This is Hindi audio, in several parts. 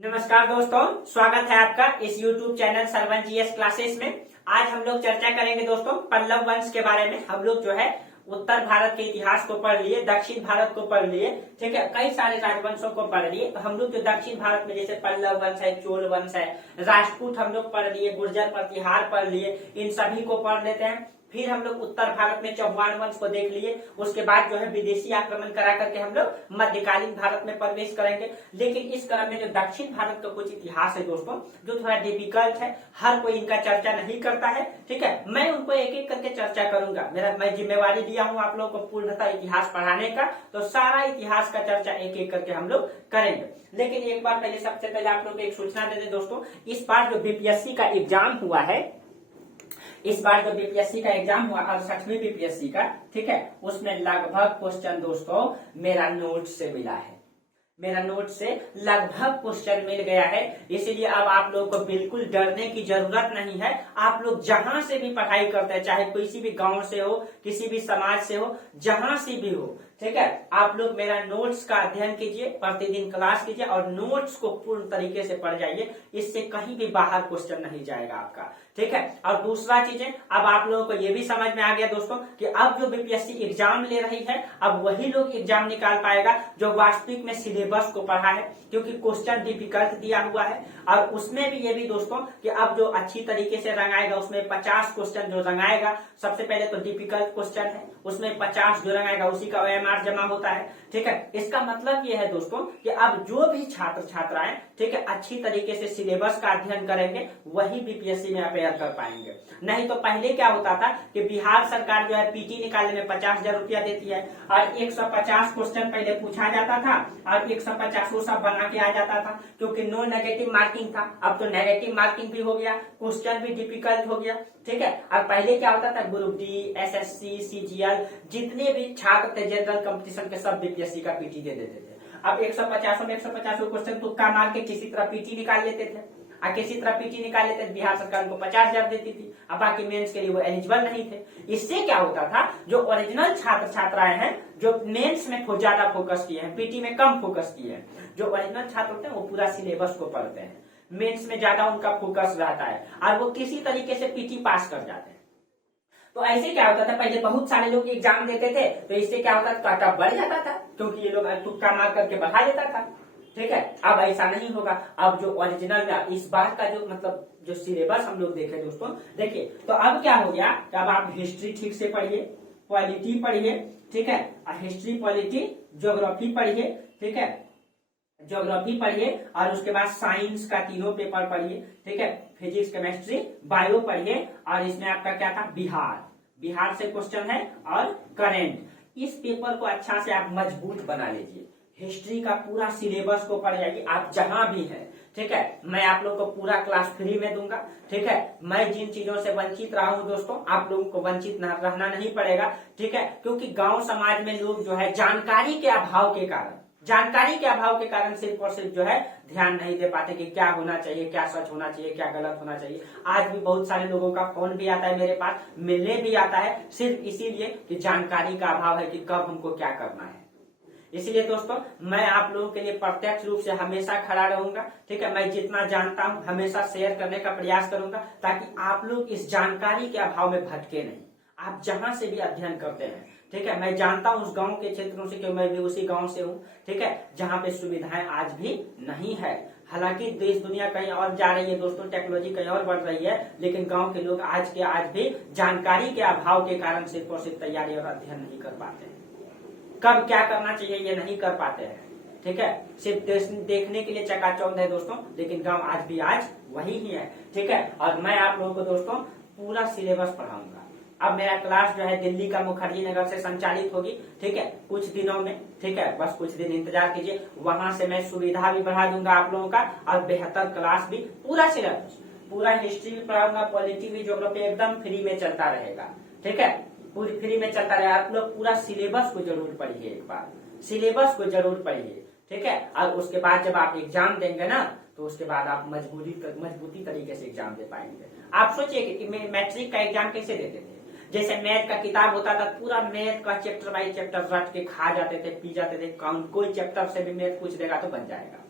नमस्कार दोस्तों, स्वागत है आपका इस YouTube channel Sarvan GS classes में। आज हम लोग चर्चा करेंगे दोस्तों पल्लव वंश के बारे में। हम लोग जो है उत्तर भारत के इतिहास को पढ़ लिए, दक्षिण भारत को पढ़ लिए, ठीक है, कई सारे राजवंशों को पढ़ लिए। तो हम लोग जो दक्षिण भारत में जैसे पल्लव वंश है, चोल वंश है, राजपूत हम लोग पढ़ लिए, गुर्जर प्रतिहार पढ़ लिए, इन सभी को पढ़ लेते हैं। फिर हम लोग उत्तर भारत में चौहान वंश को देख लिए। उसके बाद जो है विदेशी आक्रमण करा करके हम लोग मध्यकालीन भारत में प्रवेश करेंगे। लेकिन इस क्रम में जो दक्षिण भारत का कुछ इतिहास है दोस्तों, जो थोड़ा डिफिकल्ट है, हर कोई इनका चर्चा नहीं करता है, ठीक है। मैं उनको एक एक करके चर्चा करूंगा। मैं जिम्मेवारी दिया हूं आप लोगों को पूर्णतः इतिहास पढ़ाने का, तो सारा इतिहास का चर्चा एक एक करके हम लोग करेंगे। लेकिन एक बार पहले, सबसे पहले आप लोग को एक सूचना दे दें दोस्तों, इस बार जो बीपीएससी का एग्जाम हुआ है, इस बार जो बीपीएससी का एग्जाम हुआ 68वीं बीपीएससी का, ठीक है, उसमें लगभग क्वेश्चन दोस्तों मेरा नोट से मिला है। मेरा नोट से लगभग क्वेश्चन मिल गया है। इसलिए अब आप लोगों को बिल्कुल डरने की जरूरत नहीं है। आप लोग जहां से भी पढ़ाई करते हैं, चाहे किसी भी गांव से हो, किसी भी समाज से हो, जहां से भी हो, ठीक है, आप लोग मेरा नोट्स का अध्ययन कीजिए, प्रतिदिन क्लास कीजिए और नोट्स को पूर्ण तरीके से पढ़ जाइए। इससे कहीं भी बाहर क्वेश्चन नहीं जाएगा आपका, ठीक है। और दूसरा चीजें, अब आप लोगों को यह भी समझ में आ गया दोस्तों कि अब जो बीपीएससी एग्जाम ले रही है, अब वही लोग एग्जाम निकाल पाएगा जो वास्तविक में सिलेबस को पढ़ा है, क्योंकि क्वेश्चन डिफिकल्ट दिया हुआ है। और उसमें भी ये भी दोस्तों कि अब जो अच्छी तरीके से रंगाएगा, उसमें 50 क्वेश्चन जो रंगाएगा, सबसे पहले तो डिफिकल्ट क्वेश्चन है, उसमें 50 जो रंगाएगा उसी का OMR जमा होता है, ठीक है। इसका मतलब ये है दोस्तों कि अब जो भी छात्र छात्राएं, ठीक है, अच्छी तरीके से सिलेबस का अध्ययन करेंगे, वही बीपीएससी में अपेयर कर पाएंगे। नहीं तो पहले क्या होता था कि बिहार सरकार जो है पीटी निकालने में 50,000 रुपया देती है और 150 क्वेश्चन पहले पूछा जाता था और 150 वो सब बना के आ जाता था, क्योंकि नो नेगेटिव मार्किंग था। अब तो नेगेटिव मार्किंग भी हो गया, क्वेश्चन भी डिफिकल्ट हो गया, ठीक है। और पहले क्या होता था, ग्रुप डी, एसएससी, सीजीएल, जितने भी छात्र थे जनरल कंपटीशन के, सब बीपीएससी का पीटी दे देते थे। अब 150 में 150 क्वेश्चन तुक्का मार के किसी तरह पीटी निकाल लेते थे और किसी तरह पीटी निकाल लेते थे। बिहार सरकार उनको 50,000 देती थी, अब बाकी मेंस के लिए वो एलिजिबल नहीं थे। इससे क्या होता था, जो ओरिजिनल छात्र छात्राएं हैं, जो मेंस में ज्यादा फोकस किए हैं, पीटी में कम फोकस किए हैं, जो ओरिजिनल छात्र होते हैं वो पूरा सिलेबस को पढ़ते हैं, मेंस में ज्यादा उनका फोकस रहता है और वो किसी तरीके से पीटी पास कर जाते हैं। तो ऐसे क्या होता था, पहले बहुत सारे लोग एग्जाम देते थे, तो इससे क्या होता था, कट ऑफ बढ़ जाता था, क्योंकि ये लोग तुक्का मार करके बढ़ा देता था, ठीक है। अब ऐसा नहीं होगा। अब जो ओरिजिनल में इस बार का जो मतलब जो सिलेबस हम लोग देखे दोस्तों, देखिए, तो अब क्या हो गया, अब आप हिस्ट्री ठीक से पढ़िए, पॉलिटी पढ़िए, ठीक है, हिस्ट्री, पॉलिटी, ज्योग्राफी पढ़िए, ठीक है, ज्योग्राफी पढ़िए और उसके बाद साइंस का तीनों पेपर पढ़िए, ठीक है, फिजिक्स, केमिस्ट्री, बायो पढ़िए। और इसमें आपका क्या था, बिहार से क्वेश्चन है और करेंट। इस पेपर को अच्छा से आप मजबूत बना लीजिए। हिस्ट्री का पूरा सिलेबस को पढ़ जाइए, आप जहां भी हैं, ठीक है। मैं आप लोगों को पूरा क्लास फ्री में दूंगा, ठीक है। मैं जिन चीजों से वंचित रहा हूं दोस्तों, आप लोगों को वंचित रहना नहीं पड़ेगा, ठीक है। क्योंकि गांव समाज में लोग जो है जानकारी के अभाव के कारण सिर्फ और सिर्फ जो है ध्यान नहीं दे पाते कि क्या होना चाहिए, क्या सच होना चाहिए, क्या गलत होना चाहिए। आज भी बहुत सारे लोगों का फोन भी आता है मेरे पास, मिलने भी आता है, सिर्फ इसीलिए कि जानकारी का अभाव है कि कब हमको क्या करना है। इसलिए दोस्तों मैं आप लोगों के लिए प्रत्यक्ष रूप से हमेशा खड़ा रहूंगा, ठीक है। मैं जितना जानता हूं हमेशा शेयर करने का प्रयास करूंगा, ताकि आप लोग इस जानकारी के अभाव में भटके नहीं। आप जहां से भी अध्ययन करते हैं, ठीक है, मैं जानता हूं उस गांव के क्षेत्रों से, क्योंकि मैं भी उसी गांव से हूं, ठीक है, जहां पे सुविधाएं आज भी नहीं है। हालांकि देश दुनिया कहीं और जा रही है दोस्तों, टेक्नोलॉजी कहीं और बढ़ रही है, लेकिन गांव के लोग आज भी जानकारी के अभाव के कारण सिर्फ और सिर्फ तैयारी और अध्ययन नहीं कर पाते, कब क्या करना चाहिए ये नहीं कर पाते हैं, ठीक है। सिर्फ देखने के लिए चकाचौंध है दोस्तों, लेकिन गांव आज वही ही है, ठीक है। और मैं आप लोगों को दोस्तों पूरा सिलेबस पढ़ाऊंगा। अब मेरा क्लास जो है दिल्ली का मुखर्जी नगर से संचालित होगी, ठीक है, कुछ दिनों में, ठीक है, बस कुछ दिन इंतजार कीजिए। वहां से मैं सुविधा भी बढ़ा दूंगा आप लोगों का और बेहतर क्लास भी, पूरा सिलेबस, पूरा हिस्ट्री भी पढ़ाऊंगा, पॉलिटी भी, ज्योग्राफी एकदम फ्री में चलता रहेगा, ठीक है, पूरी फ्री में चलता रहेगा। आप लोग पूरा सिलेबस को जरूर पढ़िए, एक बार सिलेबस को जरूर पढ़िए, ठीक है। और उसके बाद जब आप एग्जाम देंगे ना, तो उसके बाद आप मजबूती तरीके से एग्जाम दे पाएंगे। आप सोचिए कि मैट्रिक का एग्जाम कैसे देते थे, जैसे मैथ का किताब होता था, पूरा मैथ का चैप्टर बाई चैप्टर रट के खा जाते थे, पी जाते थे। कोई चैप्टर से भी मैथ पूछ देगा तो बन जाएगा,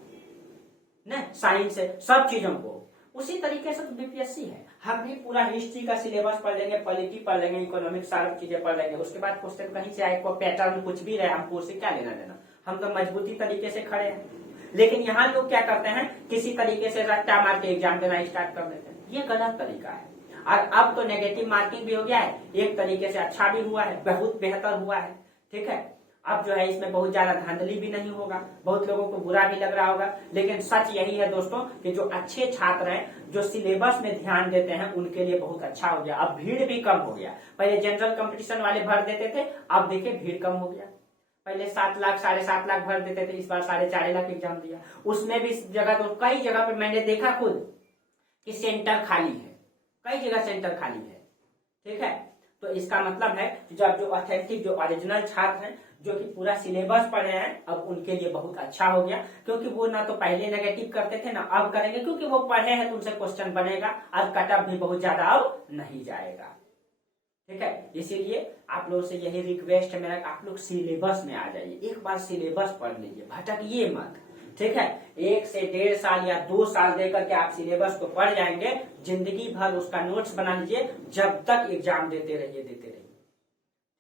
न साइंस है, सब चीजों को। उसी तरीके से तो बीपीएससी है। हम भी पूरा हिस्ट्री का सिलेबस पढ़ लेंगे, पॉलिटी पढ़ लेंगे, इकोनॉमिक्स सारी चीजें पढ़ लेंगे, उसके बाद क्वेश्चन कहीं से आए, पैटर्न कुछ भी रहे, हमको उससे क्या लेना देना। हम तो मजबूती तरीके से खड़े हैं। लेकिन यहाँ लोग क्या करते हैं, किसी तरीके से रट्टा मार के एग्जाम देना स्टार्ट कर देते हैं। ये गलत तरीका है। और अब तो नेगेटिव मार्किंग भी हो गया है, एक तरीके से अच्छा भी हुआ है, बहुत बेहतर हुआ है। ठीक है, अब जो है इसमें बहुत ज्यादा धांधली भी नहीं होगा। बहुत लोगों को बुरा भी लग रहा होगा, लेकिन सच यही है दोस्तों कि जो अच्छे छात्र हैं, जो सिलेबस में ध्यान देते हैं, उनके लिए बहुत अच्छा हो गया। अब भीड़ भी कम हो गया। पहले जनरल कंपटीशन वाले भर देते थे, अब देखिए भीड़ कम हो गया। पहले 7 लाख 7.5 लाख भर देते थे, इस बार 4.5 लाख एग्जाम दिया। उसमें भी जगह तो कई जगह पर मैंने देखा खुद कि सेंटर खाली है, कई जगह सेंटर खाली है। ठीक है, तो इसका मतलब है कि जब जो ऑथेंटिक, जो ओरिजिनल छात्र हैं, जो कि पूरा सिलेबस पढ़े हैं, अब उनके लिए बहुत अच्छा हो गया। क्योंकि वो ना तो पहले नेगेटिव करते थे, ना अब करेंगे, क्योंकि वो पढ़े हैं तो उनसे क्वेश्चन बनेगा और कटअप भी बहुत ज्यादा अब नहीं जाएगा। ठीक है, इसीलिए आप लोगों से यही रिक्वेस्ट है मेरा, आप लोग सिलेबस में आ जाइए, एक बार सिलेबस पढ़ लीजिए, भटकिए मत। ठीक है, 1 से 1.5 साल या 2 साल देकर के आप सिलेबस को पढ़ जाएंगे, जिंदगी भर उसका नोट्स बना लीजिए, जब तक एग्जाम देते रहिए देते रहिए।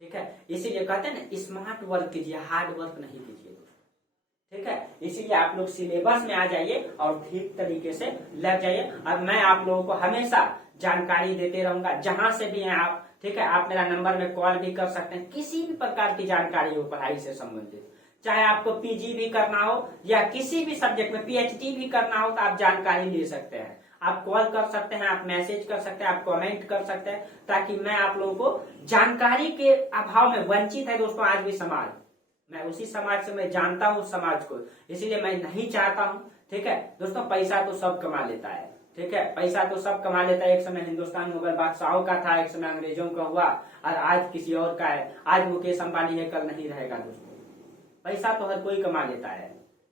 ठीक है, इसीलिए कहते हैं ना, स्मार्ट वर्क कीजिए, हार्ड वर्क नहीं कीजिए दोस्तों। ठीक है, इसीलिए आप लोग सिलेबस में आ जाइए और ठीक तरीके से लग जाइए। और मैं आप लोगों को हमेशा जानकारी देते रहूंगा, जहां से भी हैं आप। ठीक है, आप मेरा नंबर में कॉल भी कर सकते हैं, किसी भी प्रकार की जानकारी हो पढ़ाई से संबंधित, चाहे आपको पीजी भी करना हो या किसी भी सब्जेक्ट में पीएचडी भी करना हो, तो आप जानकारी ले सकते हैं। आप कॉल कर सकते हैं, आप मैसेज कर सकते हैं, आप कमेंट कर सकते हैं, ताकि मैं आप लोगों को जानकारी के अभाव में वंचित है दोस्तों आज भी समाज। मैं उसी समाज से मैं जानता हूँ उस समाज को, इसीलिए मैं नहीं चाहता हूँ। ठीक है दोस्तों, पैसा तो सब कमा लेता है। ठीक है, पैसा तो सब कमा लेता है। एक समय हिंदुस्तान मुगल बादशाहों का था, एक समय अंग्रेजों का हुआ, और आज किसी और का है। आज मुकेश अंबानी है, कल नहीं रहेगा दोस्तों। पैसा तो हर कोई कमा लेता है।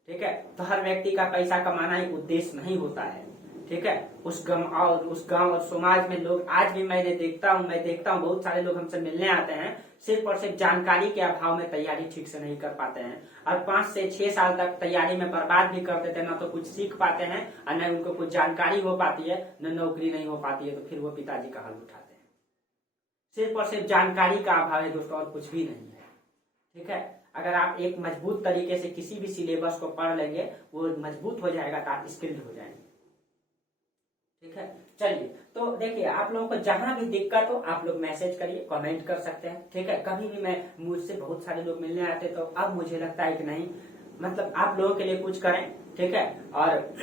ठीक है, तो हर व्यक्ति का पैसा कमाना ही उद्देश्य नहीं होता है। ठीक है, उस गांव और समाज में लोग आज भी मैं देखता हूँ बहुत सारे लोग हमसे मिलने आते हैं, सिर्फ और सिर्फ जानकारी के अभाव में तैयारी ठीक से नहीं कर पाते हैं, और 5 से 6 साल तक तैयारी में बर्बाद भी कर देते हैं। ना तो कुछ सीख पाते हैं और न उनको कुछ जानकारी हो पाती है, न नौकरी नहीं हो पाती है, तो फिर वो पिताजी का हाल उठाते हैं। सिर्फ और सिर्फ जानकारी का अभाव है दोस्तों, और कुछ भी नहीं है। ठीक है, अगर आप एक मजबूत तरीके से किसी भी सिलेबस को पढ़ लेंगे, वो मजबूत हो जाएगा तो आप स्किल्ड हो जाएंगे। ठीक है, चलिए, तो देखिए आप लोगों को जहां भी दिक्कत हो आप लोग मैसेज करिए, कमेंट कर सकते हैं। ठीक है, कभी भी मैं मुझसे बहुत सारे लोग मिलने आते, तो अब मुझे लगता है कि नहीं, मतलब आप लोगों के लिए कुछ करें। ठीक है, और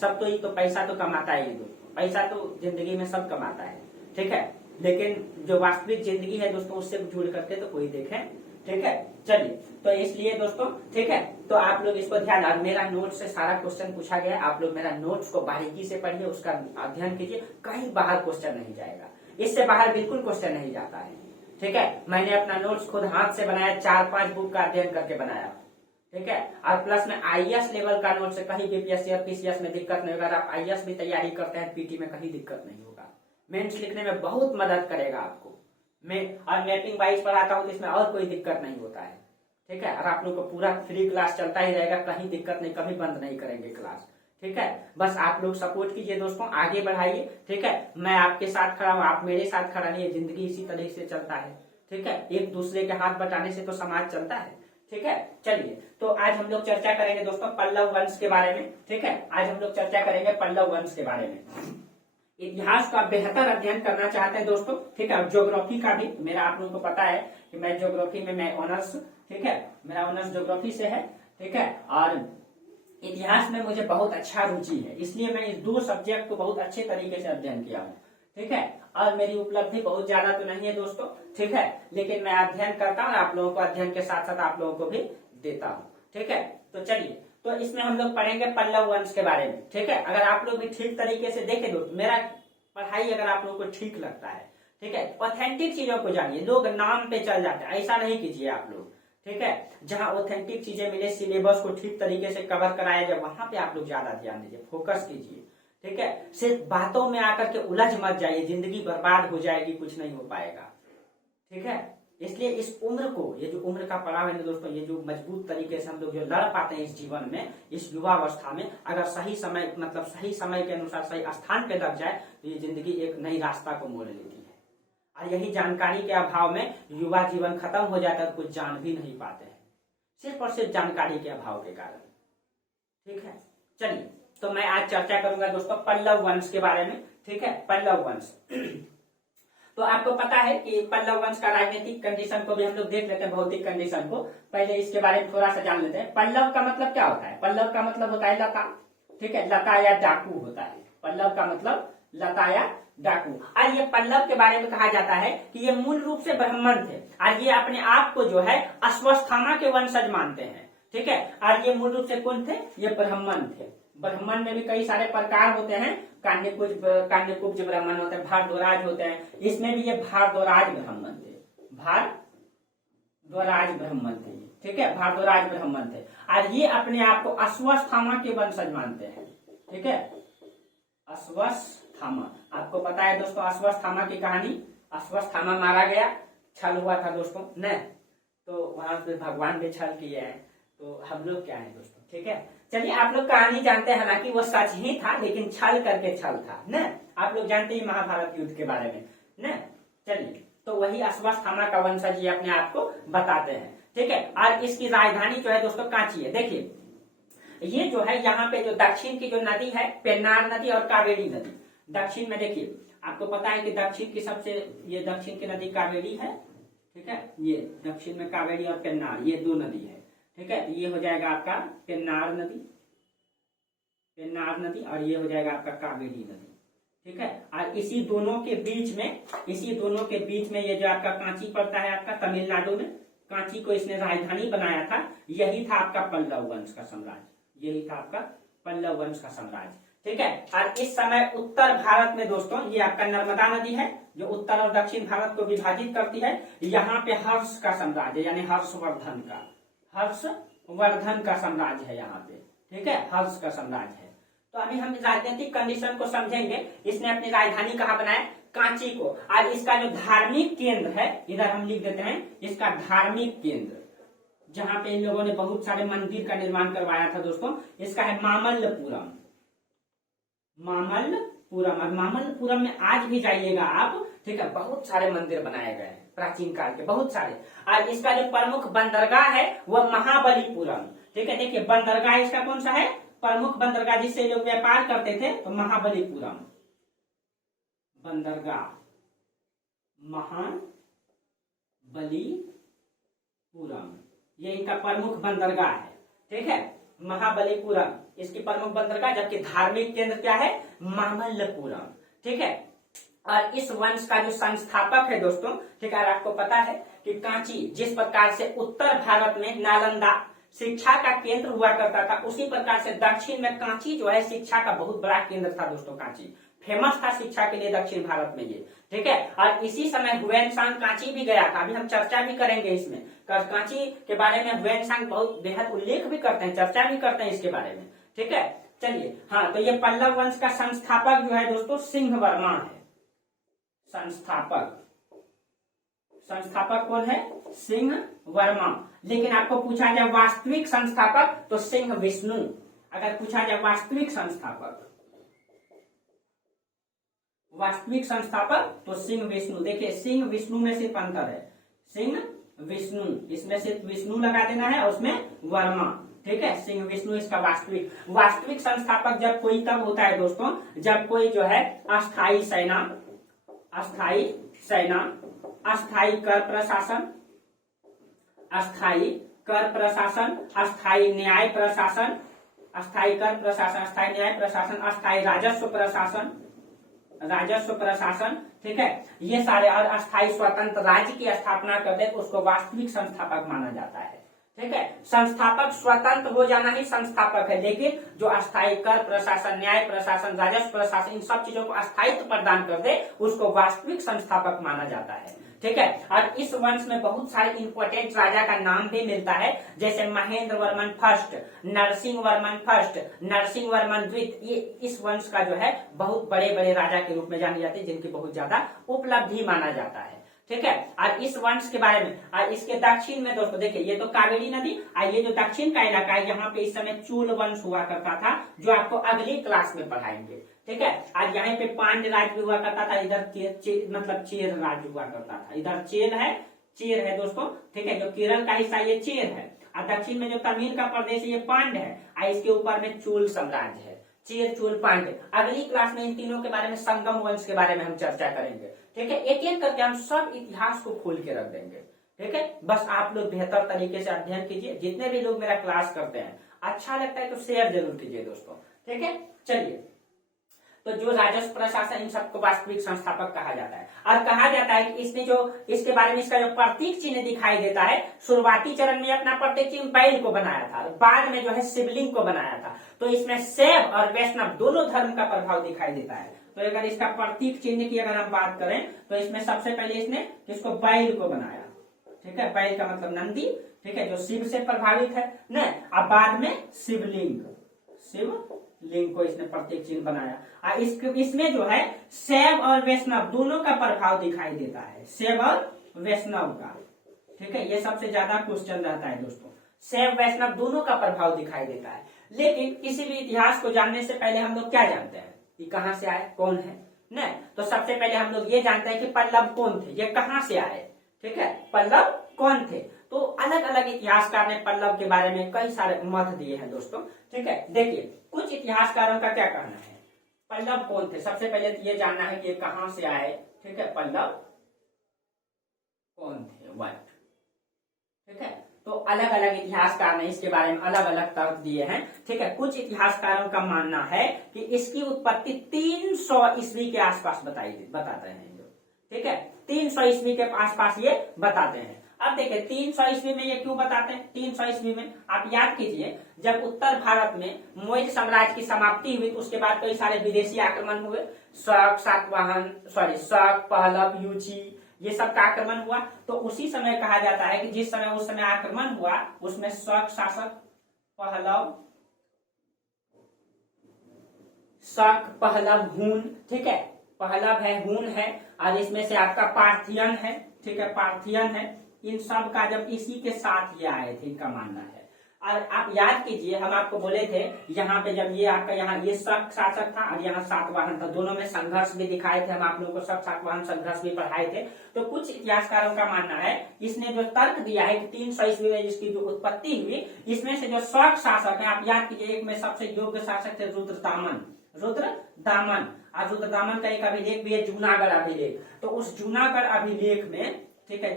सब तो ही तो पैसा तो कमाता ही है दोस्तों, पैसा तो जिंदगी में सब कमाता है। ठीक है, लेकिन जो वास्तविक जिंदगी है दोस्तों, उससे जुड़ करके तो कोई देखे। ठीक है, चलिए, तो इसलिए दोस्तों, ठीक है, तो आप लोग इसको ध्यान, और मेरा नोट से सारा क्वेश्चन पूछा गया, आप लोग मेरा नोट्स को बारीकी से पढ़िए, उसका अध्ययन कीजिए, कहीं बाहर क्वेश्चन नहीं जाएगा, इससे बाहर बिल्कुल क्वेश्चन नहीं जाता है। ठीक है, मैंने अपना नोट्स खुद हाथ से बनाया, 4-5 बुक का अध्ययन करके बनाया। ठीक है, और प्लस में आईएएस लेवल का नोट से, कहीं बीपीएससी और पीसीएस में दिक्कत नहीं होगा। अगर आप आईएएस भी तैयारी करते हैं, पीटी में कहीं दिक्कत नहीं होगा, मेंस लिखने में बहुत मदद करेगा आपको। मैं और मैपिंग वाइज पढ़ाता हूँ, तो इसमें और कोई दिक्कत नहीं होता है। ठीक है, और आप लोग को पूरा फ्री क्लास चलता ही रहेगा, कहीं दिक्कत नहीं, कभी बंद नहीं करेंगे क्लास। ठीक है, बस आप लोग सपोर्ट कीजिए दोस्तों, आगे बढ़ाइए। ठीक है, मैं आपके साथ खड़ा हूँ, आप मेरे साथ खड़ा रहिए, जिंदगी इसी तरह से चलता है। ठीक है, एक दूसरे के हाथ बटाने से तो समाज चलता है। ठीक है, चलिए, तो आज हम लोग चर्चा करेंगे दोस्तों पल्लव वंश के बारे में। ठीक है, आज हम लोग चर्चा करेंगे पल्लव वंश के बारे में। इतिहास का बेहतर अध्ययन करना चाहते हैं दोस्तों, ठीक है, ज्योग्राफी का भी, मेरा आप लोगों को पता है कि मैं ज्योग्राफी में मैं ऑनर्स, ठीक है, मेरा ऑनर्स ज्योग्राफी से है। ठीक है, और इतिहास में मुझे बहुत अच्छा रुचि है, इसलिए मैं इस 2 सब्जेक्ट को बहुत अच्छे तरीके से अध्ययन किया हूँ। ठीक है, और मेरी उपलब्धि बहुत ज्यादा तो नहीं है दोस्तों। ठीक है, लेकिन मैं अध्ययन करता हूँ, आप लोगों को अध्ययन के साथ साथ आप लोगों को भी देता हूँ। ठीक है, तो चलिए, तो इसमें हम लोग पढ़ेंगे पल्लव वंश के बारे में। ठीक है, अगर आप लोग भी ठीक तरीके से देखें दोस्तों, मेरा पढ़ाई अगर आप लोगों को ठीक लगता है, ठीक है, ऑथेंटिक चीजों को जानिए। लोग नाम पे चल जाते हैं, ऐसा नहीं कीजिए आप लोग। ठीक है, जहां ऑथेंटिक चीजें मिले, सिलेबस को ठीक तरीके से कवर कराया जाए, वहां पे आप लोग ज्यादा ध्यान दीजिए, फोकस कीजिए। ठीक है, सिर्फ बातों में आकर के उलझ मत जाइए, जिंदगी बर्बाद हो जाएगी, कुछ नहीं हो पाएगा। ठीक है, इसलिए इस उम्र को, ये जो उम्र का पड़ाव है ना दोस्तों, ये जो मजबूत तरीके से हम लोग जो लड़ पाते हैं इस जीवन में, इस युवावस्था में, अगर सही समय मतलब सही समय के अनुसार सही स्थान पे लग जाए तो ये जिंदगी एक नई रास्ता को मोड़ लेती है। और यही जानकारी के अभाव में युवा जीवन खत्म हो जाता है, कुछ जान भी नहीं पाते हैं, सिर्फ और सिर्फ जानकारी के अभाव के कारण। ठीक है, चलिए तो मैं आज चर्चा करूंगा दोस्तों पल्लव वंश के बारे में। ठीक है, पल्लव वंश तो आपको पता है कि पल्लव वंश का राजनीतिक कंडीशन को भी हम लोग देख लेते हैं, भौतिक कंडीशन को। पहले इसके बारे में थोड़ा सा जान लेते हैं। पल्लव का मतलब क्या होता है? पल्लव का मतलब होता है लता। ठीक है, लता या डाकू होता है। पल्लव का मतलब लता या डाकू। और ये पल्लव के बारे में कहा जाता है कि ये मूल रूप से ब्राह्मण थे और ये अपने आप को जो है अश्वत्थामा के वंशज मानते हैं। ठीक है, और ये मूल रूप से कौन थे? ये ब्राह्मण थे। ब्राह्मण में भी कई सारे प्रकार होते हैं, कान्यकुब्ज ब्राह्मण होते हैं, भारद्वाज होते हैं, इसमें भी ये भारद्वाज ब्राह्मण थे। भारद्वाज ब्राह्मण थे। ठीक है, भारद्वाज ब्राह्मण थे और ये अपने आप को अश्वत्थामा के वंशज मानते हैं। ठीक है, अश्वत्थामा, आपको पता है दोस्तों अश्वत्थामा की कहानी। अश्वत्थामा मारा गया, छल हुआ था दोस्तों न, तो वहां पे भगवान ने छल किया है, तो हम लोग क्या है दोस्तों। ठीक है, चलिए आप लोग कहानी जानते हैं ना कि वो सच ही था लेकिन छल करके छल था न। आप लोग जानते हैं महाभारत युद्ध के बारे में न। चलिए तो वही अश्वत्थामा का वंशज ये अपने आप को बताते हैं। ठीक है, और इसकी राजधानी जो है दोस्तों कांची है। देखिए ये जो है यहाँ पे जो दक्षिण की जो नदी है पेन्नार नदी और कावेरी नदी। दक्षिण में देखिए आपको पता है कि दक्षिण की सबसे, ये दक्षिण की नदी कावेरी है। ठीक है, ये दक्षिण में कावेरी और पेन्नार ये दो नदी है। ठीक है, ये हो जाएगा आपका पेन्नार नदी, पेन्नार नदी, और ये हो जाएगा आपका कावेरी नदी। ठीक है, और इसी दोनों के बीच में ये जो आपका कांची पड़ता है आपका तमिलनाडु में, कांची को इसने राजधानी बनाया था। यही था आपका पल्लव वंश का साम्राज्य, यही था आपका पल्लव वंश का साम्राज्य। ठीक है, और इस समय उत्तर भारत में दोस्तों ये आपका नर्मदा नदी है जो उत्तर और दक्षिण भारत को विभाजित करती है। यहाँ पे हर्ष का साम्राज्य यानी हर्षवर्धन का साम्राज्य है यहाँ पे। ठीक है, हर्ष का साम्राज्य है। तो अभी हम राजनीतिक कंडीशन को समझेंगे। इसने अपनी राजधानी कहाँ बनाया? कांची को। और इसका जो धार्मिक केंद्र है, इधर हम लिख देते हैं इसका धार्मिक केंद्र, जहाँ पे इन लोगों ने बहुत सारे मंदिर का निर्माण करवाया था दोस्तों, इसका है मामल्लपुरम। और मामल्लपुरम में आज भी जाइएगा आप, ठीक है, बहुत सारे मंदिर बनाए गए हैं प्राचीन काल के, बहुत सारे। और इसका जो प्रमुख बंदरगाह है वह महाबलीपुरम। ठीक है, देखिए बंदरगाह इसका कौन सा है? प्रमुख बंदरगाह जिससे लोग व्यापार करते थे, तो महाबलीपुरम बंदरगाह, महाबलीपुरम ये इनका प्रमुख बंदरगाह है। ठीक है, महाबलीपुरम इसकी प्रमुख बंदरगाह, जबकि धार्मिक केंद्र क्या है? मामल्लपुरम। ठीक है, और इस वंश का जो संस्थापक है दोस्तों, ठीक है, आपको पता है कि कांची जिस प्रकार से उत्तर भारत में नालंदा शिक्षा का केंद्र हुआ करता था, उसी प्रकार से दक्षिण में कांची जो है शिक्षा का बहुत बड़ा केंद्र था दोस्तों। कांची फेमस था शिक्षा के लिए दक्षिण भारत में ये। ठीक है, और इसी समय हुएनसांग कांची भी गया था। अभी हम चर्चा भी करेंगे इसमें, कांची के बारे में हुएनसांग बहुत बेहद उल्लेख भी करते हैं, चर्चा भी करते हैं इसके बारे में। ठीक है, चलिए हाँ, तो ये पल्लव वंश का संस्थापक जो है दोस्तों सिंह वर्मा है। संस्थापक कौन है? सिंह वर्मा। लेकिन आपको पूछा जाए वास्तविक संस्थापक तो सिंह विष्णु। अगर पूछा जाए वास्तविक संस्थापक तो सिंह विष्णु। देखिए सिंह विष्णु में सिर्फ अंतर है, सिंह विष्णु, इसमें सिर्फ विष्णु लगा देना है और उसमें वर्मा। ठीक है, सिंह विष्णु इसका वास्तविक संस्थापक जब कोई तब होता है दोस्तों, जब कोई जो है अस्थाई सेना, अस्थाई कर प्रशासन, अस्थाई न्याय प्रशासन, अस्थाई कर प्रशासन, अस्थाई न्याय प्रशासन, अस्थाई राजस्व प्रशासन। ठीक है, ये सारे, और अस्थाई स्वतंत्र राज्य की स्थापना कर दे तो उसको वास्तविक संस्थापक माना जाता है। ठीक है, संस्थापक स्वतंत्र हो जाना ही संस्थापक है, लेकिन जो अस्थाई कर प्रशासन, न्याय प्रशासन, राजस्व प्रशासन, इन सब चीजों को अस्थायित्व प्रदान कर दे उसको वास्तविक संस्थापक माना जाता है। ठीक है, और इस वंश में बहुत सारे इंपोर्टेंट राजा का नाम भी मिलता है, जैसे महेंद्र वर्मन फर्स्ट, नरसिंह वर्मन द्वितीय। ये इस वंश का जो है बहुत बड़े बड़े राजा के रूप में जाने जाते हैं, जिनकी बहुत ज्यादा उपलब्धि माना जाता है। ठीक है। और इस वंश के बारे में, और इसके दक्षिण में दोस्तों देखिए, ये तो कावेरी नदी, और ये जो दक्षिण का इलाका है, यहाँ पे इस समय चूल वंश हुआ करता था, जो आपको अगली क्लास में पढ़ाएंगे। ठीक है। और यहाँ पे पांड्य राज भी हुआ करता था, इधर मतलब चेर राज हुआ करता था। इधर चेर है दोस्तों, ठीक है। जो केरल का हिस्सा ये चेर है, और दक्षिण में जो तमिल का प्रदेश है ये पांड्य है, और इसके ऊपर में चूल साम्राज्य है, चेर चूल पांड्य। अगली क्लास में इन तीनों के बारे में, संगम वंश के बारे में हम चर्चा करेंगे। ठीक है। एक एक करके हम सब इतिहास को खोल के रख देंगे। ठीक है। बस आप लोग बेहतर तरीके से अध्ययन कीजिए। जितने भी लोग मेरा क्लास करते हैं, अच्छा लगता है तो शेयर जरूर कीजिए दोस्तों। ठीक है। चलिए, तो जो राजस्व प्रशासन, इन सबको वास्तविक संस्थापक कहा जाता है। और कहा जाता है कि इसने जो, इसके बारे में इसका जो प्रतीक चिन्ह दिखाई देता है, शुरुआती चरण में अपना प्रतीक चिन्ह बैल को बनाया था, बाद में जो है शिवलिंग को बनाया था। तो इसमें शैव और वैष्णव दोनों धर्म का प्रभाव दिखाई देता है। तो अगर इसका प्रतीक चिन्ह की अगर हम बात करें, तो इसमें सबसे पहले इसने किसको, बैल को बनाया। ठीक है। बैल का मतलब नंदी, ठीक है, जो शिव से प्रभावित है न। अब बाद में शिवलिंग को इसने प्रतीक चिन्ह बनाया। और इसमें जो है शैव और वैष्णव दोनों का प्रभाव दिखाई देता है, शैव और वैष्णव का। ठीक है। ये सबसे ज्यादा क्वेश्चन रहता है दोस्तों, शैव वैष्णव दोनों का प्रभाव दिखाई देता है। लेकिन किसी भी इतिहास को जानने से पहले हम लोग क्या जानते हैं, ये कहाँ से आए, कौन है न। तो सबसे पहले हम लोग ये जानते हैं कि पल्लव कौन थे, ये कहाँ से आए। ठीक है। पल्लव कौन थे, तो अलग अलग इतिहासकार ने पल्लव के बारे में कई सारे मत दिए हैं दोस्तों। ठीक है। देखिए, कुछ इतिहासकारों का क्या कहना है, पल्लव कौन थे। सबसे पहले तो ये जानना है कि कहां से आए। ठीक है। पल्लव कौन थे, व्हाट। ठीक है। तो अलग अलग इतिहासकार ने इसके बारे में अलग अलग तर्क दिए हैं। ठीक है। कुछ इतिहासकारों का मानना है कि इसकी उत्पत्ति 300 ईस्वी के आसपास बताते हैं। ठीक है। 300 ईस्वी के आसपास ये बताते हैं। अब देखिए 300 ईस्वी में ये क्यों बताते हैं। 300 ईस्वी में आप याद कीजिए, जब उत्तर भारत में मौर्य साम्राज्य की समाप्ति हुई, तो उसके बाद कई सारे विदेशी आक्रमण हुए। शक, पहलव, युची, ये सब का आक्रमण हुआ। तो उसी समय कहा जाता है कि जिस समय उस समय आक्रमण हुआ, उसमें शक शासक, पहलव, हून, ठीक है, पहलव है, हून है, और इसमें से आपका पार्थियन है। ठीक है। पार्थियन है। इन सब का जब इसी के साथ ये आए थे, इनका मानना है। और आप याद कीजिए, हम आपको बोले थे यहाँ पे, जब ये आपका यहाँ ये शक शासक था और यहाँ सातवाहन था, दोनों में संघर्ष भी दिखाए थे हम आप लोगों को, शक सातवाहन संघर्ष भी पढ़ाए थे। तो कुछ इतिहासकारों का मानना है, इसने जो तर्क दिया है कि 300 ईस्वी में जिसकी जो उत्पत्ति हुई, इसमें से जो शक शासक है, आप याद कीजिए, एक में सबसे योग्य शासक थे रुद्रदामन। और रुद्रदामन का एक अभिलेख भी है, जूनागढ़ अभिलेख। तो उस जूनागढ़ अभिलेख में, ठीक है,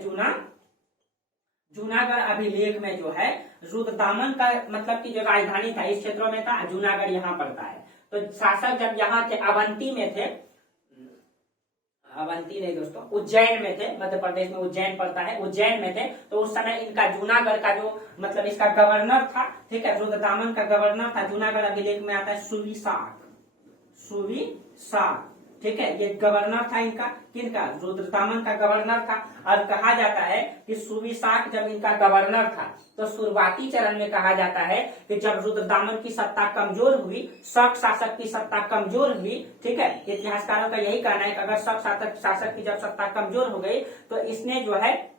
जूनागढ़ अभिलेख में जो है रुद्रदामन का मतलब कि जो राजधानी था इस क्षेत्रों में था, जूनागढ़ यहाँ पड़ता है। तो शासक जब यहाँ थे, अवंती में थे, अवंती नहीं दोस्तों, उज्जैन में थे, मध्य प्रदेश में उज्जैन पड़ता है, उज्जैन में थे। तो उस समय इनका जूनागढ़ का जो मतलब इसका गवर्नर था, ठीक है, रुद्रदामन का गवर्नर था। जूनागढ़ अभिलेख में आता है सुविशाक। ठीक है। ये गवर्नर था इनका, किनका, रुद्रदामन का गवर्नर था। और कहा जाता है कि सुविशाक जब इनका गवर्नर था, तो शुरुआती चरण में कहा जाता है कि जब रुद्रदामन की सत्ता कमजोर हुई, शक शासक की सत्ता कमजोर हुई, ठीक है, इतिहासकारों का यही कहना है कि अगर शक शासक की जब सत्ता कमजोर हो गई, तो इसने जो है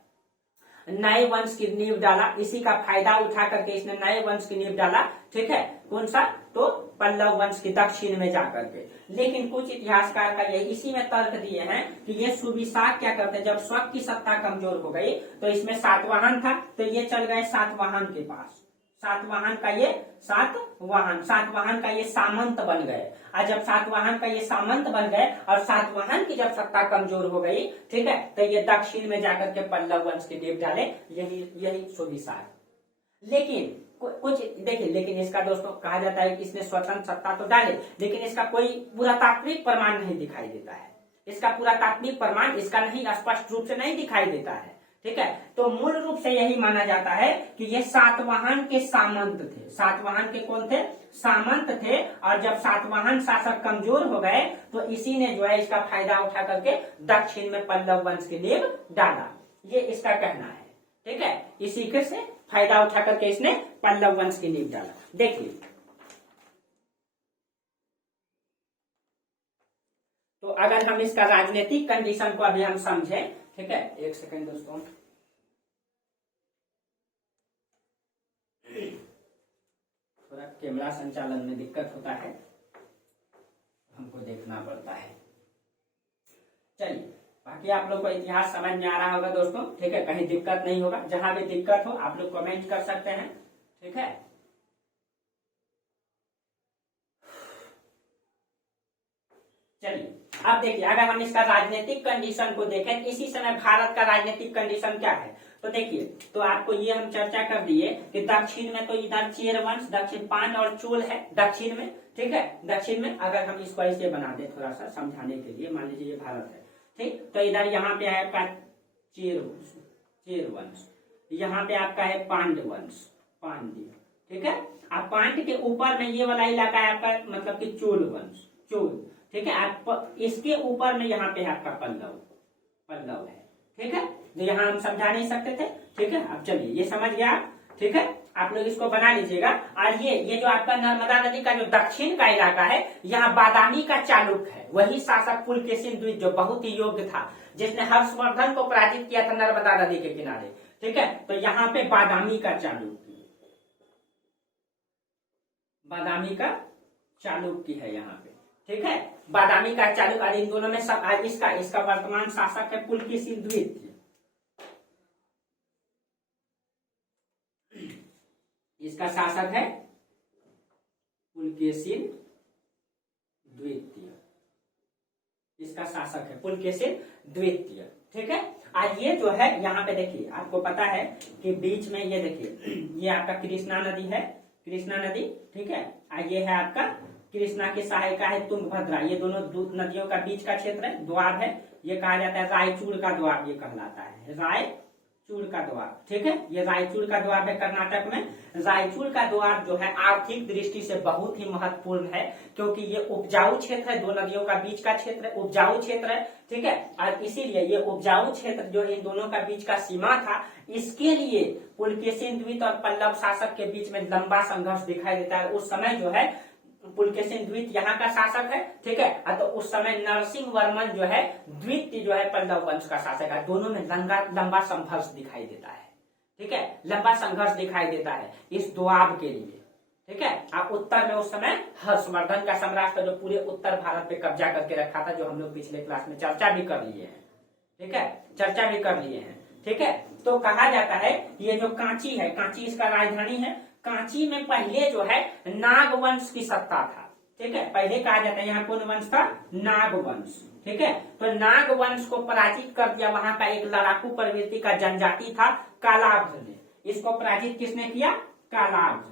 नए वंश की नींव डाला। इसी का फायदा उठा करके इसने नए वंश की नींव डाला। ठीक है। कौन सा, तो पल्लव वंश के दक्षिण में जाकर के। लेकिन कुछ इतिहासकार का ये इसी में तर्क दिए हैं कि ये सुविशाक क्या करते, जब शक की सत्ता कमजोर हो गई, तो इसमें सातवाहन था, तो ये चल गए सातवाहन के पास। सातवाहन का ये सामंत बन गए। और जब सातवाहन का ये सामंत बन गए और सातवाहन की जब सत्ता कमजोर हो गई, ठीक है, तो ये दक्षिण में जाकर के पल्लव वंश के देव डाले, यही सुविशाक। लेकिन कुछ देखिए, लेकिन इसका दोस्तों कहा जाता है कि इसने स्वतंत्र सत्ता तो डाले, लेकिन इसका कोई पुरातात्विक प्रमाण नहीं दिखाई देता है। इसका पुरातात्विक प्रमाण इसका नहीं, स्पष्ट रूप से नहीं दिखाई देता है। ठीक है। तो मूल रूप से यही माना जाता है कि ये सातवाहन के सामंत थे। सातवाहन के कौन थे, सामंत थे। और जब सातवाहन शासक कमजोर हो गए, तो इसी ने जो है इसका फायदा उठा करके दक्षिण में पल्लव वंश की नींव डाला, ये इसका कहना है। ठीक है। इसी के से फायदा उठा करके इसने पल्लव वंश की नींव डाला। देखिए, तो अगर हम इसका राजनीतिक कंडीशन को अभी हम समझें, ठीक है, एक सेकंड दोस्तों, थोड़ा कैमरा संचालन में दिक्कत होता है, हमको देखना पड़ता है। चलिए, बाकी आप लोग को इतिहास समझ में आ रहा होगा दोस्तों, ठीक है, कहीं दिक्कत नहीं होगा। जहां भी दिक्कत हो आप लोग कमेंट कर सकते हैं, ठीक है। चलिए, अब देखिए, अगर हम इसका राजनीतिक कंडीशन को देखें, इसी समय भारत का राजनीतिक कंडीशन क्या है, तो देखिए, तो आपको ये हम चर्चा कर दिए कि दक्षिण में तो इधर चेर वंश, दक्षिण पांड और चोल है दक्षिण में, ठीक है। दक्षिण में अगर हम इसको ऐसे बना दे थोड़ा सा समझाने के लिए, मान लीजिए ये भारत है, ठीक, तो इधर यहाँ पे है आपका चेर वंश, यहाँ पे आपका है पांड वंश, पांड्य, ठीक है। अब पांड के ऊपर में ये वाला इलाका है आपका, मतलब कि चोल वंश, चोल, ठीक है। आप इसके ऊपर में यहाँ पे है आपका पल्लव है, ठीक है। जो यहाँ हम समझा नहीं सकते थे, ठीक है। अब चलिए, ये समझ गया, ठीक है। आप लोग इसको बना लीजिएगा। और ये जो आपका नर्मदा नदी का जो दक्षिण का इलाका है, यहाँ बादामी का चालुक्य है, वही शासक पुलकेशिन द्वितीय जो बहुत ही योग्य था, जिसने हर्षवर्धन को पराजित किया था नर्मदा नदी के किनारे, ठीक है। तो यहाँ पे बादामी का चालुक्य है यहाँ पे, ठीक है। बादामी का चालुक्य, और इन दोनों में सब इसका वर्तमान शासक है पुलकेशिन द्वितीय, इसका शासक है पुलकेशिन द्वितीय, इसका शासक है पुलकेशिन द्वितीय, ठीक है। आज ये जो है यहाँ पे देखिए, आपको पता है कि बीच में ये देखिए, ये आपका कृष्णा नदी है, कृष्णा नदी, ठीक है। और ये है आपका कृष्णा की सहायिका है तुंगभद्रा, ये दोनों नदियों का बीच का क्षेत्र है, द्वार है, ये कहा जाता है रायचूर का द्वार, ये कहलाता है रायचूर का द्वार, ठीक है। ये रायचूर का द्वार है कर्नाटक में। रायचूर का द्वार जो है आर्थिक दृष्टि से बहुत ही महत्वपूर्ण है, क्योंकि ये उपजाऊ क्षेत्र है, दो नदियों का बीच का क्षेत्र है, उपजाऊ क्षेत्र है, ठीक है। और इसीलिए ये उपजाऊ क्षेत्र जो इन दोनों का बीच का सीमा था, इसके लिए पुलकेशिन द्वितीय और पल्लव शासक के बीच में लंबा संघर्ष दिखाई देता है। उस समय जो है पुलकेशिन द्वितीय यहाँ का शासक है, ठीक है। तो उस समय नरसिंह वर्मन जो है द्वितीय जो है पल्लव वंश का शासक है। दोनों में लंबा संघर्ष दिखाई देता है, ठीक है, लंबा संघर्ष दिखाई देता है इस दोआब के लिए, ठीक है। आप उत्तर में उस समय हर्षवर्धन का साम्राज्य था, जो पूरे उत्तर भारत पे कब्जा करके रखा था, जो हम लोग पिछले क्लास में चर्चा भी कर लिए हैं, ठीक है, चर्चा भी कर लिए हैं, ठीक है। तो कहा जाता है ये जो कांची है, कांची इसका राजधानी है, कांची में पहले जो है नागवंश की सत्ता था, ठीक है। पहले कहा जाता है यहाँ कौन वंश था, नागवंश, ठीक है। तो नागवंश को पराजित कर दिया, वहां का एक लड़ाकू प्रवृत्ति का जनजाति था कालाभ्र ने, इसको पराजित किसने किया, कालाभ्र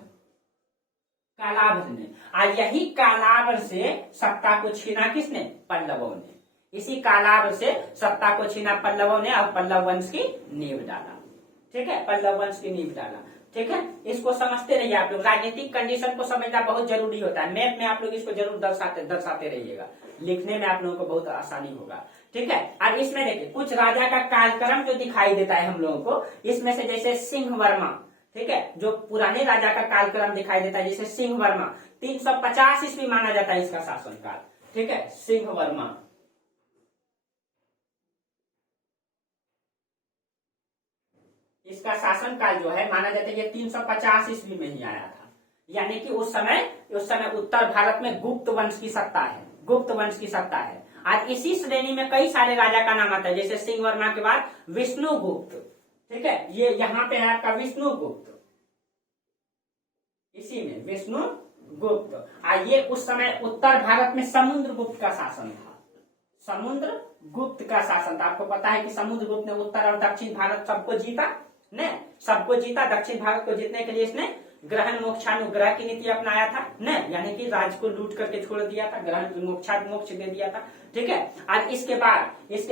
ने। और यही कालाभ्र से सत्ता को छीना किसने, पल्लवों ने। इसी कालाभ्र से सत्ता को छीना पल्लवों ने और पल्लव वंश की नींव डाला, ठीक है, पल्लव वंश की नींव डाला, ठीक है। इसको समझते रहिए आप लोग, राजनीतिक कंडीशन को समझना बहुत जरूरी होता है। मैप में आप लोग इसको जरूर दर्शाते रहिएगा, लिखने में आप लोगों को बहुत आसानी होगा, ठीक है। और इसमें देखिए कुछ राजा का कालक्रम जो दिखाई देता है हम लोगों को, इसमें से जैसे सिंह वर्मा, ठीक है, जो पुराने राजा का कालक्रम दिखाई देता है, जैसे सिंह वर्मा 350 ईस्वी माना जाता है इसका शासनकाल, ठीक है, सिंह वर्मा, इसका शासनकाल जो है माना जाता है ये 350 ईस्वी में ही आया था। यानी कि उस समय उत्तर भारत में गुप्त वंश की सत्ता है, गुप्त वंश की सत्ता है। आज इसी श्रेणी में कई सारे राजा का नाम आता है, जैसे सिंह वर्मा के बाद विष्णुगुप्त, ठीक है, ये यहाँ पे है आपका विष्णुगुप्त, इसी में विष्णुगुप्त। ये उस समय उत्तर भारत में समुद्रगुप्त का शासन था, समुद्रगुप्त का शासन था। आपको पता है कि समुद्रगुप्त ने उत्तर और दक्षिण भारत सबको जीता, दक्षिण भारत को जीतने के लिए इसने ग्रहण मोक्षानुग्रह की नीति अपनाया था, यानी कि राज्य को लूट करके छोड़ दिया था, ग्रहण मोक्ष दे दिया था, ठीक है। और इसके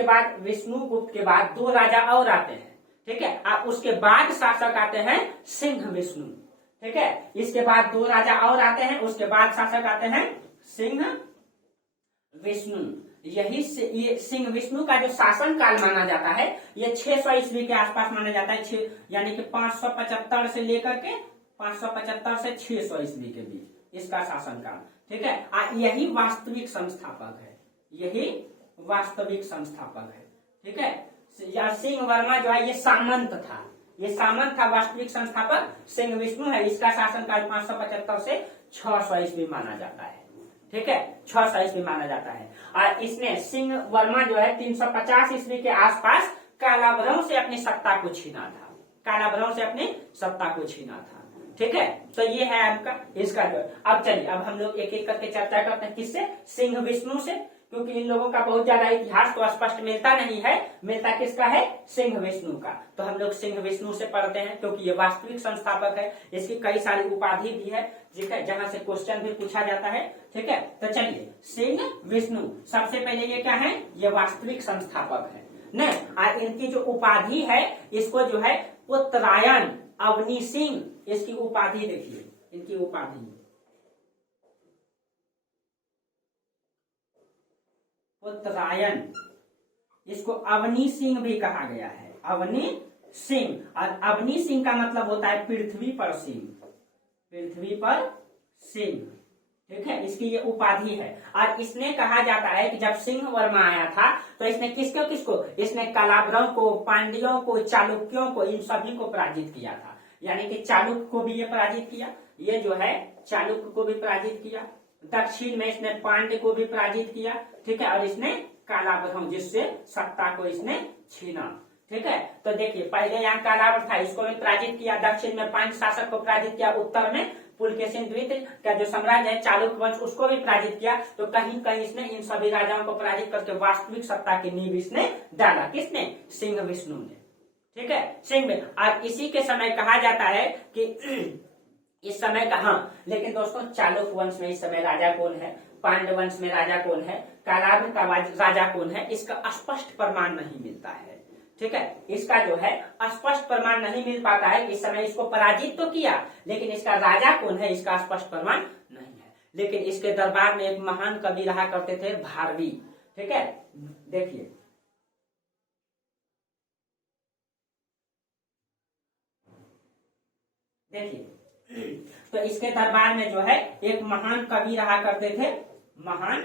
बाद विष्णुगुप्त के बाद दो राजा और आते हैं, ठीक है। और उसके बाद शासक आते हैं सिंह विष्णु, ठीक है। इसके बाद दो राजा और आते हैं, उसके बाद शासक आते हैं सिंह विष्णु। ये सिंह विष्णु का जो शासन काल माना जाता है, ये 600 ईस्वी के आसपास माना जाता है, यानी कि 575 से लेकर के 575 से 600 ईस्वी के बीच इसका शासन काल, ठीक है। यही वास्तविक संस्थापक है, ठीक है। सिंह वर्मा जो है ये सामंत था, ये सामंत था। वास्तविक संस्थापक सिंह विष्णु है। इसका शासनकाल 575 से 600 ईस्वी माना जाता है। ठीक है, 600 ईस्वी माना जाता है। और इसने सिंह वर्मा जो है 350 ईस्वी के आसपास कालाभ्रम से अपनी सत्ता को छीना था, कालाभ्रम से अपनी सत्ता को छीना था। ठीक है, तो ये है आपका इसका जो। अब चलिए, अब हम लोग एक एक करके चर्चा करते हैं। किससे? सिंह विष्णु से, क्योंकि इन लोगों का बहुत ज्यादा इतिहास तो स्पष्ट मिलता नहीं है। मिलता किसका है? सिंह विष्णु का। तो हम लोग सिंह विष्णु से पढ़ते हैं, क्योंकि ये वास्तविक संस्थापक है। इसकी कई सारी उपाधि भी है, ठीक है, जहां से क्वेश्चन भी पूछा जाता है। ठीक है, तो चलिए, सिंह विष्णु सबसे पहले ये क्या है? ये वास्तविक संस्थापक है न। और इनकी जो उपाधि है, इसको जो है उत्तरायण अवनी सिंह, इसकी उपाधि देखिए, इनकी उपाधि उत्तरायण, इसको अवनी सिंह भी कहा गया है, अवनी सिंह। और अवनी सिंह का मतलब होता है पृथ्वी पर सिंह, पृथ्वी पर सिंह। ठीक है, इसकी ये उपाधि है। और इसने कहा जाता है कि जब सिंह वर्मा आया था तो इसने किसको किसको? इसने कलाभ्रम को, पांड्यों को, चालुक्यों को, इन सभी को पराजित किया था। यानी कि चालुक्य को भी ये पराजित किया, ये जो है चालुक्य को भी पराजित किया। दक्षिण में इसने पांड्य को भी पराजित किया। ठीक है, और इसने कालाभ्रम, जिससे सत्ता को इसने छीना। ठीक है, तो देखिए, पहले यहाँ कालाभ्रम था, इसको भी पराजित किया। दक्षिण में पांड्य शासक को पराजित किया। उत्तर में पुलकेशिन द्वितीय का जो साम्राज्य है चालुक्य वंश, उसको भी पराजित किया। तो कहीं कहीं इसने इन सभी राजाओं को पराजित करके वास्तविक सत्ता की नींव इसने डाला। किसने? सिंह विष्णु ने। ठीक है, सिंह में। और इसी के समय कहा जाता है कि इस समय का, हाँ, लेकिन दोस्तों चालुक्य वंश में इस समय राजा कौन है, पांड्य वंश में राजा कौन है, कालाभ्रम का राजा कौन है, इसका स्पष्ट प्रमाण नहीं मिलता है। ठीक है, इसका जो है स्पष्ट प्रमाण नहीं मिल पाता है। इस समय इसको पराजित तो किया, लेकिन इसका राजा कौन है, इसका स्पष्ट प्रमाण नहीं है। लेकिन इसके दरबार में एक महान कवि रहा करते थे, भारवी। ठीक है, देखिए, तो इसके दरबार में जो है एक महान कवि रहा करते थे, महान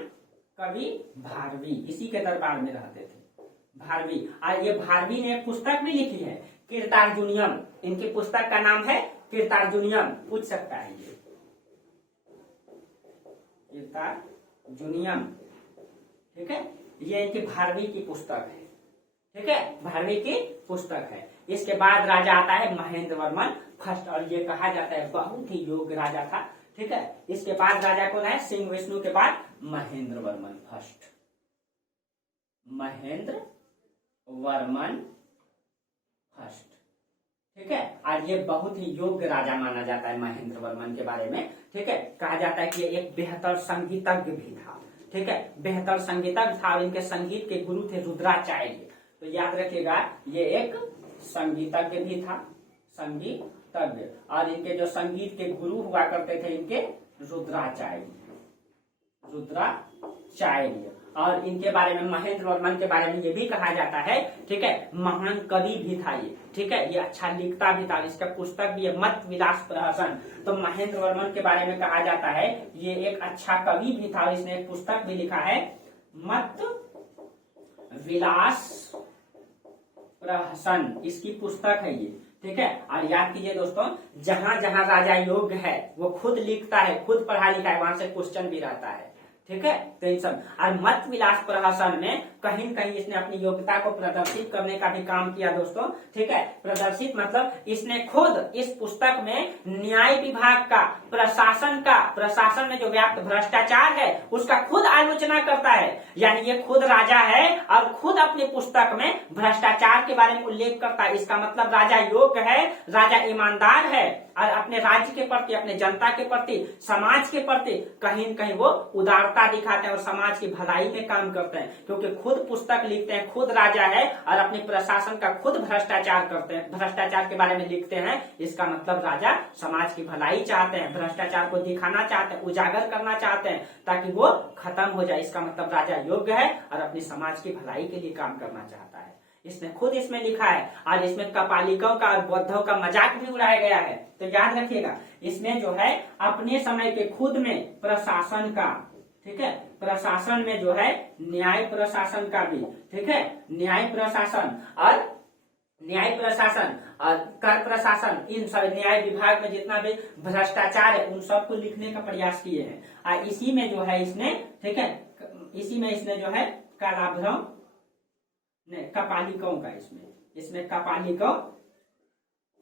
कवि भारवी, इसी के दरबार में रहते थे भारवी। और ये भारवी ने एक पुस्तक भी लिखी है, कीर्तार्जुनियम। इनकी पुस्तक का नाम है कीर्तार्जुनियम, पूछ सकता है ये, कीर्तार्जुनियम। ठीक है, ये इनकी भारवी की पुस्तक है। ठीक है, भारवी की पुस्तक है। इसके बाद राजा आता है महेंद्र वर्मन फर्स्ट, और ये कहा जाता है बहुत ही योग्य राजा था। ठीक है, इसके बाद राजा कौन है? सिंह विष्णु के बाद महेंद्र वर्मन फर्स्ट, महेंद्र वर्मन फर्स्ट। ठीक है, और ये बहुत ही योग्य राजा माना जाता है महेंद्र वर्मन के बारे में। ठीक है, कहा जाता है कि ये एक बेहतर संगीतज्ञ भी था। ठीक है, बेहतर संगीतज्ञ था, और इनके संगीत के गुरु थे रुद्राचार्य। तो याद रखिएगा, ये एक संगीतज्ञ भी था, संगीतज्ञ। और इनके जो संगीत के गुरु हुआ करते थे, इनके रुद्राचार्य, रुद्राचार्य। और इनके बारे में, महेंद्र वर्मन के बारे में ये भी कहा जाता है, ठीक है, महान कवि भी था ये। ठीक है, ये अच्छा लिखता भी था। इसका पुस्तक भी है मत विलास प्रहसन। तो महेंद्र वर्मन के बारे में कहा जाता है ये एक अच्छा कवि भी था, और इसने एक पुस्तक भी लिखा है मत विलास प्रहसन, इसकी पुस्तक है ये। ठीक है, और याद कीजिए दोस्तों, जहां जहां राजा योग्य है वो खुद लिखता है, खुद पढ़ा लिखा है, वहां से क्वेश्चन भी रहता है। ठीक है, तो इन सब। और मत विलास प्रहसन में कहीं न कहीं इसने अपनी योग्यता को प्रदर्शित करने का भी काम किया दोस्तों। ठीक है, प्रदर्शित मतलब इसने खुद इस पुस्तक में न्याय विभाग का, प्रशासन में जो व्याप्त भ्रष्टाचार है उसका खुद आलोचना करता है। यानी ये खुद राजा है और खुद अपनी पुस्तक में भ्रष्टाचार के बारे में उल्लेख करता है। इसका मतलब राजा योग्य है, राजा ईमानदार है, और अपने राज्य के प्रति, अपने जनता के प्रति, समाज के प्रति कहीं न कहीं वो उदारता दिखाते हैं और समाज की भलाई में काम करते हैं। क्योंकि खुद पुस्तक लिखते हैं, खुद राजा है और अपने प्रशासन का खुद भ्रष्टाचार करते हैं, भ्रष्टाचार के बारे में लिखते हैं। इसका मतलब राजा समाज की भलाई चाहते हैं, भ्रष्टाचार को दिखाना चाहते हैं, उजागर करना चाहते हैं, ताकि वो खत्म हो जाए। इसका मतलब राजा योग्य है और अपने समाज की भलाई के लिए काम करना चाहता है। इसने खुद इसमें लिखा है, और इसमें कपालिकों का और बौद्धों का मजाक भी उड़ाया गया है। तो याद रखिएगा, इसमें जो है अपने समय के खुद में प्रशासन का, ठीक है। प्रशासन में जो है न्याय प्रशासन का भी, ठीक है, न्याय प्रशासन और कर प्रशासन, इन सब न्याय विभाग में जितना भी भ्रष्टाचार है उन सबको लिखने का प्रयास किए हैं। और इसी में जो है इसने, ठीक है, इसी में इसने जो है कालाभ्रम नहीं कपालिकों का, इसमें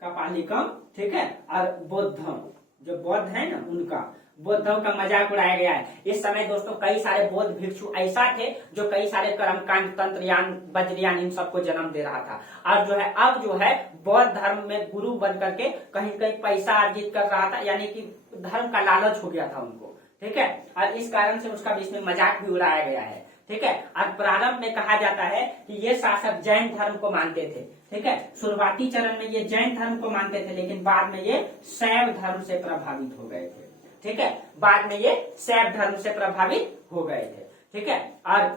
कपालिकम, ठीक है, और बौद्धम, जो बौद्ध है ना उनका, बौद्धों का मजाक उड़ाया गया है। इस समय दोस्तों कई सारे बौद्ध भिक्षु ऐसा थे जो कई सारे कर्मकांड, तंत्रयान, वज्रयान इन सबको जन्म दे रहा था। और जो है अब जो है बौद्ध धर्म में गुरु बन करके कहीं कहीं पैसा अर्जित कर रहा था, यानी कि धर्म का लालच हो गया था उनको, ठीक है। और इस कारण से उसका भी इसमें मजाक भी उड़ाया गया है, ठीक है। और प्रारंभ में कहा जाता है कि ये शासक जैन धर्म को मानते थे, ठीक है। शुरुआती चरण में ये जैन धर्म को मानते थे, लेकिन बाद में ये शैव धर्म से प्रभावित हो गए थे, ठीक है। बाद में ये शैव धर्म से प्रभावित हो गए थे, ठीक है। और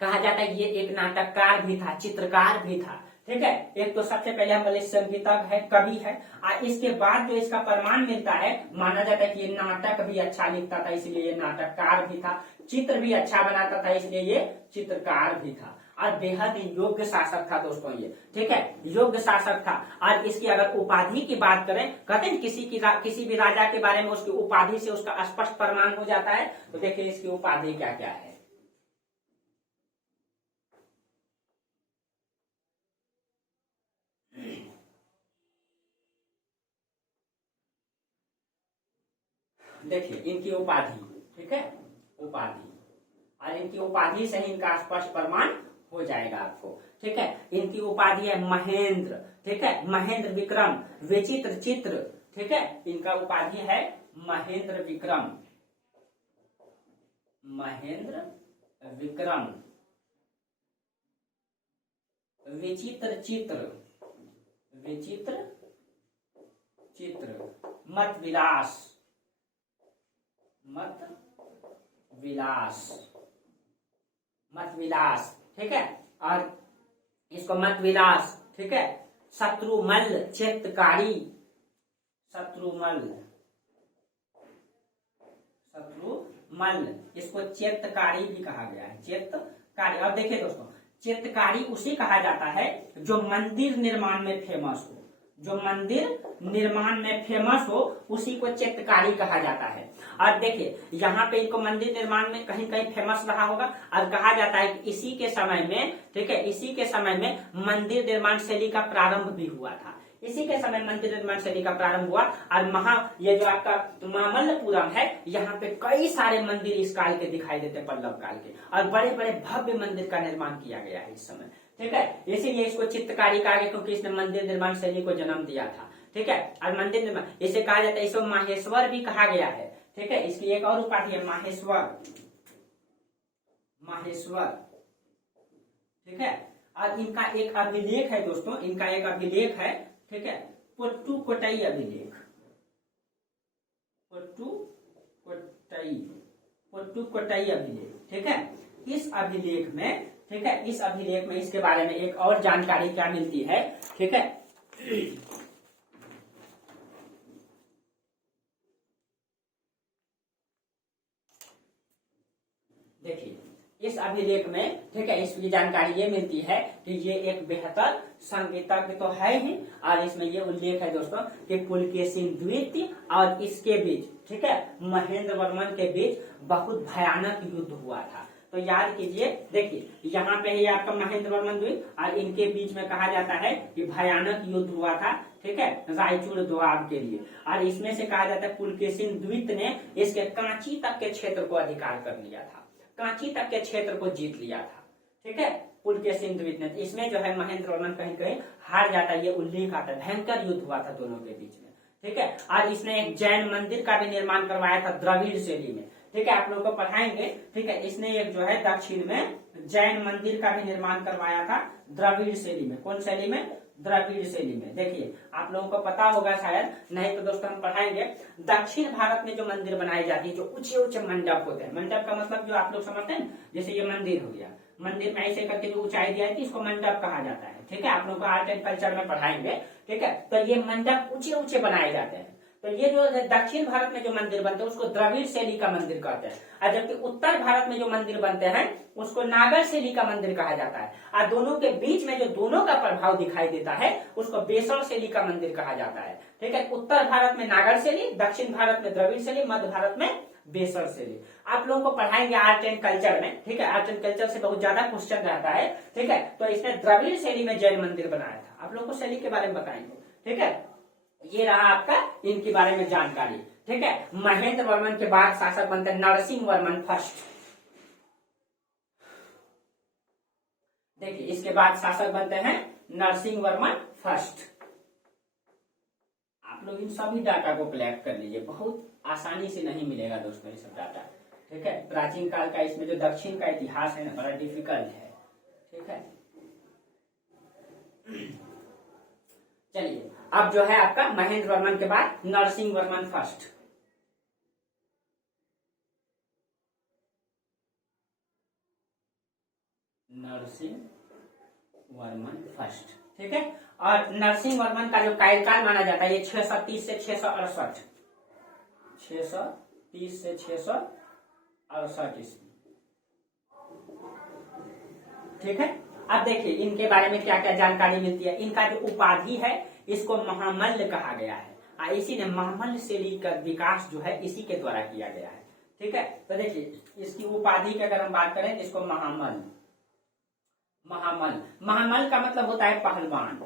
कहा जाता है ये एक नाटककार भी था, चित्रकार भी था, ठीक है। एक तो सबसे पहले हम बोले संगीतज्ञ है, कवि है। और इसके बाद जो इसका प्रमाण मिलता है, माना जाता है कि ये नाटक भी अच्छा लिखता था, इसलिए ये नाटककार भी था। चित्र भी अच्छा बनाता था, इसलिए ये चित्रकार भी था। और बेहद ही योग्य शासक था दोस्तों ये, ठीक है, योग्य शासक था। और इसकी अगर उपाधि की बात करें, कहते हैं किसी भी राजा के बारे में उसकी उपाधि से उसका स्पष्ट प्रमाण हो जाता है। तो देखिए इसकी उपाधि क्या क्या है। देखिए इनकी उपाधि, ठीक है, उपाधि, और इनकी उपाधि से ही इनका स्पष्ट प्रमाण हो जाएगा आपको, ठीक है। इनकी उपाधि है महेंद्र, ठीक है, महेंद्र विक्रम, विचित्र चित्र, ठीक है। इनका उपाधि है महेंद्र विक्रम, महेंद्र विक्रम, विचित्र चित्र, विचित्र चित्र, मत विलास, मत विलास, मत विलास, ठीक है। और इसको मत विलास, ठीक है, शत्रुमल चित्रकारी, शत्रुमल, शत्रुमल, इसको चित्रकारी भी कहा गया है, चित्रकारी। अब देखिए दोस्तों, चित्रकारी उसे कहा जाता है जो मंदिर निर्माण में फेमस हो, जो मंदिर निर्माण में फेमस हो उसी को चित्रकारी कहा जाता है। और देखिए यहाँ पे इनको मंदिर निर्माण में कहीं कहीं फेमस रहा होगा। और कहा जाता है कि इसी के समय में, ठीक है, इसी के समय में मंदिर निर्माण शैली का प्रारंभ भी हुआ था। इसी के समय मंदिर निर्माण शैली का प्रारंभ हुआ। और ये जो आपका मामल्लपुरम है, यहाँ पे कई सारे मंदिर इस काल के दिखाई देते हैं, पल्लव काल के, और बड़े बड़े भव्य मंदिर का निर्माण किया गया है इस समय, ठीक है। इसीलिए इसको चित्रकारी कहा गया, क्योंकि इसने मंदिर निर्माण शैली को जन्म दिया था, ठीक है। और मंदिर निर्माण इसे कहा जाता है, इसको माहेश्वर भी कहा गया है, ठीक है। इसकी एक और उपाधि है माहेश्वर, माहेश्वर, ठीक है। और इनका एक अभिलेख है दोस्तों, इनका एक अभिलेख है, ठीक है, पट्टुकोट्टई अभिलेख, पट्टुकोट्टई अभिलेख, ठीक है। इस अभिलेख में, ठीक है, इस अभिलेख में इसके बारे में एक और जानकारी क्या मिलती है, ठीक है। देखिए इस अभिलेख में, ठीक है, इसकी जानकारी ये मिलती है कि ये एक बेहतर संगीतज्ञ तो है ही, और इसमें ये उल्लेख है दोस्तों कि पुलकेशिन द्वितीय और इसके बीच, ठीक है, महेंद्र वर्मन के बीच बहुत भयानक युद्ध हुआ था। तो याद कीजिए, देखिए यहाँ पे ही आपका महेंद्र वर्मन द्वीप, और इनके बीच में कहा जाता है कि भयानक युद्ध हुआ था, ठीक है, रायचूर दोआब के लिए। और इसमें से कहा जाता है पुलकेशिन द्वितीय ने इसके कांची तक के क्षेत्र को अधिकार कर लिया था, कांची तक के क्षेत्र को जीत लिया था, ठीक है, पुलकेशिन द्वितीय ने। इसमें जो है महेंद्र वर्मन कहीं कहीं हार जाता है, ये उल्लेख आता है। भयंकर युद्ध हुआ था दोनों के बीच में, ठीक है। और इसने एक जैन मंदिर का भी निर्माण करवाया था द्रविड़ शैली में, ठीक है, आप लोगों को पढ़ाएंगे, ठीक है। इसने एक जो है दक्षिण में जैन मंदिर का भी निर्माण करवाया था द्रविड़ शैली में। कौन शैली में? द्रविड़ शैली में। देखिए आप लोगों को पता होगा शायद, नहीं तो दोस्तों हम पढ़ाएंगे। दक्षिण भारत में जो मंदिर बनाई जाती है, जो ऊंचे ऊंचे मंडप होते हैं, मंडप का मतलब जो आप लोग समझते हैं, जैसे ये मंदिर हो गया, मंदिर में ऐसे करके जो ऊंचाई दिया है इसको मंडप कहा जाता है, ठीक है। आप लोगों को आर्ट एंड कल्चर में पढ़ाएंगे, ठीक है। तो ये मंडप ऊंचे ऊंचे बनाए जाते हैं। तो ये जो दक्षिण भारत में जो मंदिर बनते हैं उसको द्रविड़ शैली का मंदिर कहते हैं, और जबकि उत्तर भारत में जो मंदिर बनते हैं उसको नागर शैली का मंदिर कहा जाता है। और दोनों के बीच में जो दोनों का प्रभाव दिखाई देता है उसको बेसर शैली का मंदिर कहा जाता है। ठीक है, उत्तर भारत में नागर शैली, दक्षिण भारत में द्रविड़ शैली, मध्य भारत में बेसर शैली। आप लोगों को पढ़ाएंगे आर्ट एंड कल्चर में। ठीक है, आर्ट एंड कल्चर से बहुत ज्यादा क्वेश्चन रहता है। ठीक है, तो इसने द्रविड़ शैली में जैन मंदिर बनाया था। आप लोगों को शैली के बारे में बताएंगे। ठीक है, ये रहा आपका इनके बारे में जानकारी। ठीक है, महेंद्र वर्मन के बाद शासक बनते हैं नरसिंह वर्मन फर्स्ट। देखिए, इसके बाद शासक बनते हैं नरसिंह वर्मन फर्स्ट। आप लोग इन सभी डाटा को कलेक्ट कर लीजिए, बहुत आसानी से नहीं मिलेगा दोस्तों ये सब डाटा। ठीक है, प्राचीन काल का इसमें जो दक्षिण का इतिहास है ना बड़ा डिफिकल्ट है। ठीक है, चलिए अब जो है आपका महेंद्र वर्मन के बाद नरसिंह वर्मन फर्स्ट। नरसिंह वर्मन फर्स्ट। ठीक है, और नरसिंह वर्मन का जो कार्यकाल माना जाता है ये 630 से 668, 630 से 668 ईस्वी। ठीक है, अब देखिए इनके बारे में क्या क्या जानकारी मिलती है। इनका जो उपाधि है इसको महामल्ल कहा गया है, और इसी ने महामल्ल शैली का विकास जो है इसी के द्वारा किया गया है। ठीक है, तो देखिए इसकी उपाधि की अगर हम बात करें इसको महामल्ल, महामल्ल का मतलब होता है पहलवान,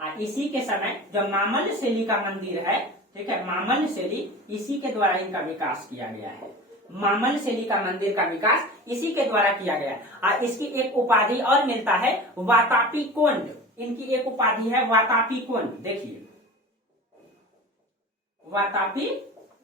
और इसी के समय जो मामल्ल शैली का मंदिर है, ठीक है, मामल्ल शैली इसी के द्वारा इनका विकास किया गया है। मामल्ल शैली का मंदिर का विकास इसी के द्वारा किया गया है। और इसकी एक उपाधि और मिलता है वातापी कुंड। इनकी एक उपाधि है वातापी कुंड। देखिए वातापी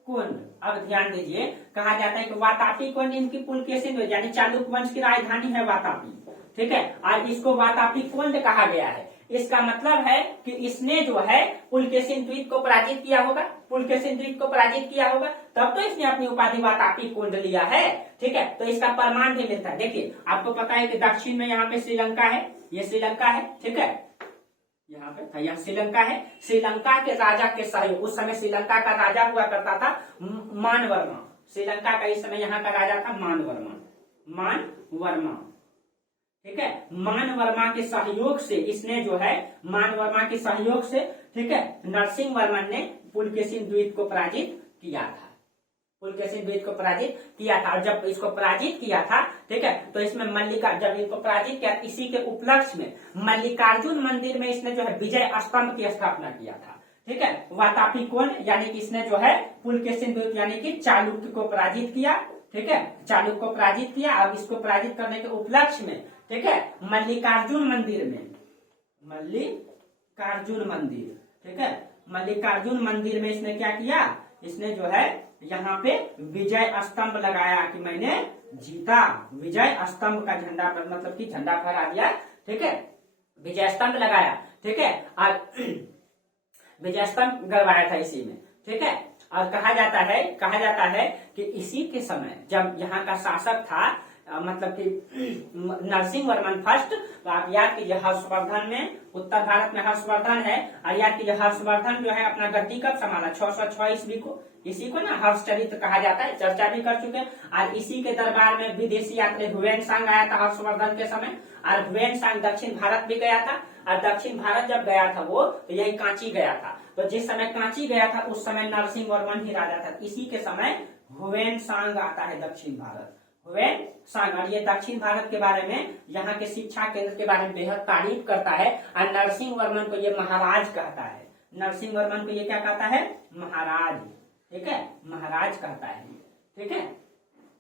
कुंड, अब ध्यान दीजिए, कहा जाता है कि वातापी कुंड इनकी पुलकेशिन यानी चालुक्य वंश की राजधानी है वातापी। ठीक है, और इसको वातापी कुंड कहा गया है। इसका मतलब है कि इसने जो है पुलकेशिन द्वीप को पराजित किया होगा, पुलकेशिन द्वीप को पराजित किया होगा, तब तो इसने अपनी उपाधि वातापी कुंड लिया है। ठीक है, तो इसका प्रमाण भी मिलता है। देखिए आपको पता है कि दक्षिण में यहाँ पे श्रीलंका है, ये श्रीलंका है। ठीक है, यहाँ पे यहाँ श्रीलंका है। श्रीलंका के राजा के सहयोग, उस समय श्रीलंका का राजा हुआ करता था मानवर्मा। श्रीलंका का इस समय यहाँ का राजा था मानवर्मा। ठीक है, मानवर्मा के सहयोग से इसने जो है मानवर्मा के सहयोग से, ठीक है, नरसिंह वर्मन ने पुलकेशिन द्वीप को पराजित किया था। पुलकेशिन द्वीप को पराजित किया था, और जब इसको पराजित किया था, ठीक है, तो इसमें जब इनको पराजित किया इसी के उपलक्ष्य में मल्लिकार्जुन मंदिर में इसने जो है विजय स्तंभ की स्थापना किया था। ठीक है, वातापी कुंड यानी कि इसने जो है पुलकेशिन द्वीप यानी कि चालुक्य को पराजित किया। ठीक है, चालुक्य को पराजित किया। अब इसको पराजित करने के उपलक्ष्य में, ठीक है, मल्लिकार्जुन मंदिर में, मल्लिकार्जुन मंदिर, ठीक है, मल्लिकार्जुन मंदिर में इसने क्या किया, इसने जो है यहाँ पे विजय स्तंभ लगाया कि मैंने जीता। विजय स्तंभ का झंडा मतलब कि झंडा फहरा दिया। ठीक है, विजय स्तंभ लगाया। ठीक है, और विजय स्तंभ गड़वाया था इसी में। ठीक है, और कहा जाता है कि इसी के समय जब यहाँ का शासक था मतलब कि नरसिंह वर्मन फर्स्ट, तो आप याद कीजिए हर्षवर्धन में, उत्तर भारत में हर्षवर्धन है, और याद कीजिए हर्षवर्धन जो है अपना गद्दी कब संभाला, 606 ईस्वी को। इसी को ना हर्षचरित्र कहा जाता है, चर्चा भी कर चुके हैं। और इसी के दरबार में विदेशी यात्री हुएनसांग आया था हर्षवर्धन के समय, और हुएनसांग दक्षिण भारत भी गया था। और दक्षिण भारत जब गया था वो, तो यही कांची गया था। तो जिस समय कांची गया था उस समय नरसिंह वर्मन ही राजा था। इसी के समय हुएनसांग आता है दक्षिण भारत, हुएनसांग। और ये दक्षिण भारत के बारे में, यहाँ के शिक्षा केंद्र के बारे में बेहद तारीफ करता है। और नरसिंह वर्मन को ये महाराज कहता है। नरसिंह वर्मन को ये क्या कहता है, महाराज। ठीक है, महाराज कहता है। ठीक है,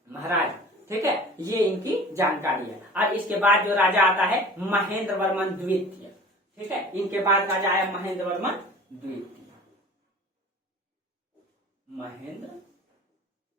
महाराज। ठीक है, ये इनकी जानकारी है। और इसके बाद जो राजा आता है महेंद्र वर्मन द्वितीय। ठीक है, इनके बाद राजा आया महेंद्र वर्मन द्वितीय, महेंद्र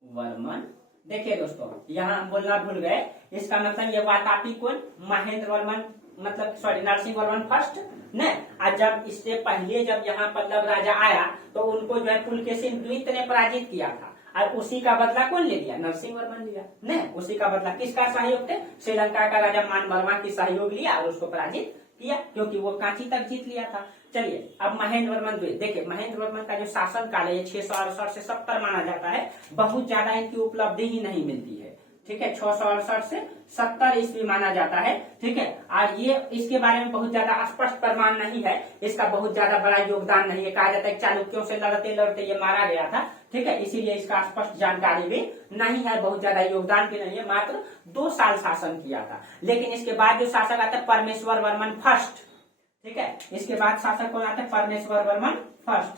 वर्मन। देखिए दोस्तों, यहाँ हम बोलना भूल गए, इसका मतलब ये वातापी कुंड, महेंद्र वर्मन मतलब सॉरी नरसिंह वर्मन फर्स्ट ने। और जब इससे पहले जब यहाँ पल्लव राजा आया तो उनको जो है पुलकेशिन द्वितीय ने पराजित किया था, और उसी का बदला कौन ले लिया, नरसिंह वर्मन लिया ने। उसी का बदला किसका सहयोग थे, श्रीलंका का राजा मानवर्मा की सहयोग लिया और उसको पराजित किया, क्योंकि वो कांची तक जीत लिया था। चलिए अब महेंद्र वर्मन द्वितीय, देखिए महेंद्र वर्मन का जो शासन काल है ये 668 से 70 माना जाता है। बहुत ज्यादा इनकी उपलब्धि ही नहीं मिलती है, ठीक है। 668 से 70 ईस्वी माना जाता है, ठीक है। और ये इसके बारे में बहुत ज्यादा स्पष्ट प्रमाण नहीं है, इसका बहुत ज्यादा बड़ा योगदान नहीं है। कहा जाता है चालुक्यों से लड़ते लड़ते ये मारा गया था, ठीक है, इसीलिए इसका स्पष्ट जानकारी भी नहीं है, बहुत ज्यादा योगदान भी नहीं है। मात्र 2 साल शासन किया था। लेकिन इसके बाद जो शासक आता है परमेश्वर वर्मन फर्स्ट, ठीक है। इसके बाद शासक कौन आता है? परमेश्वर वर्मन फर्स्ट,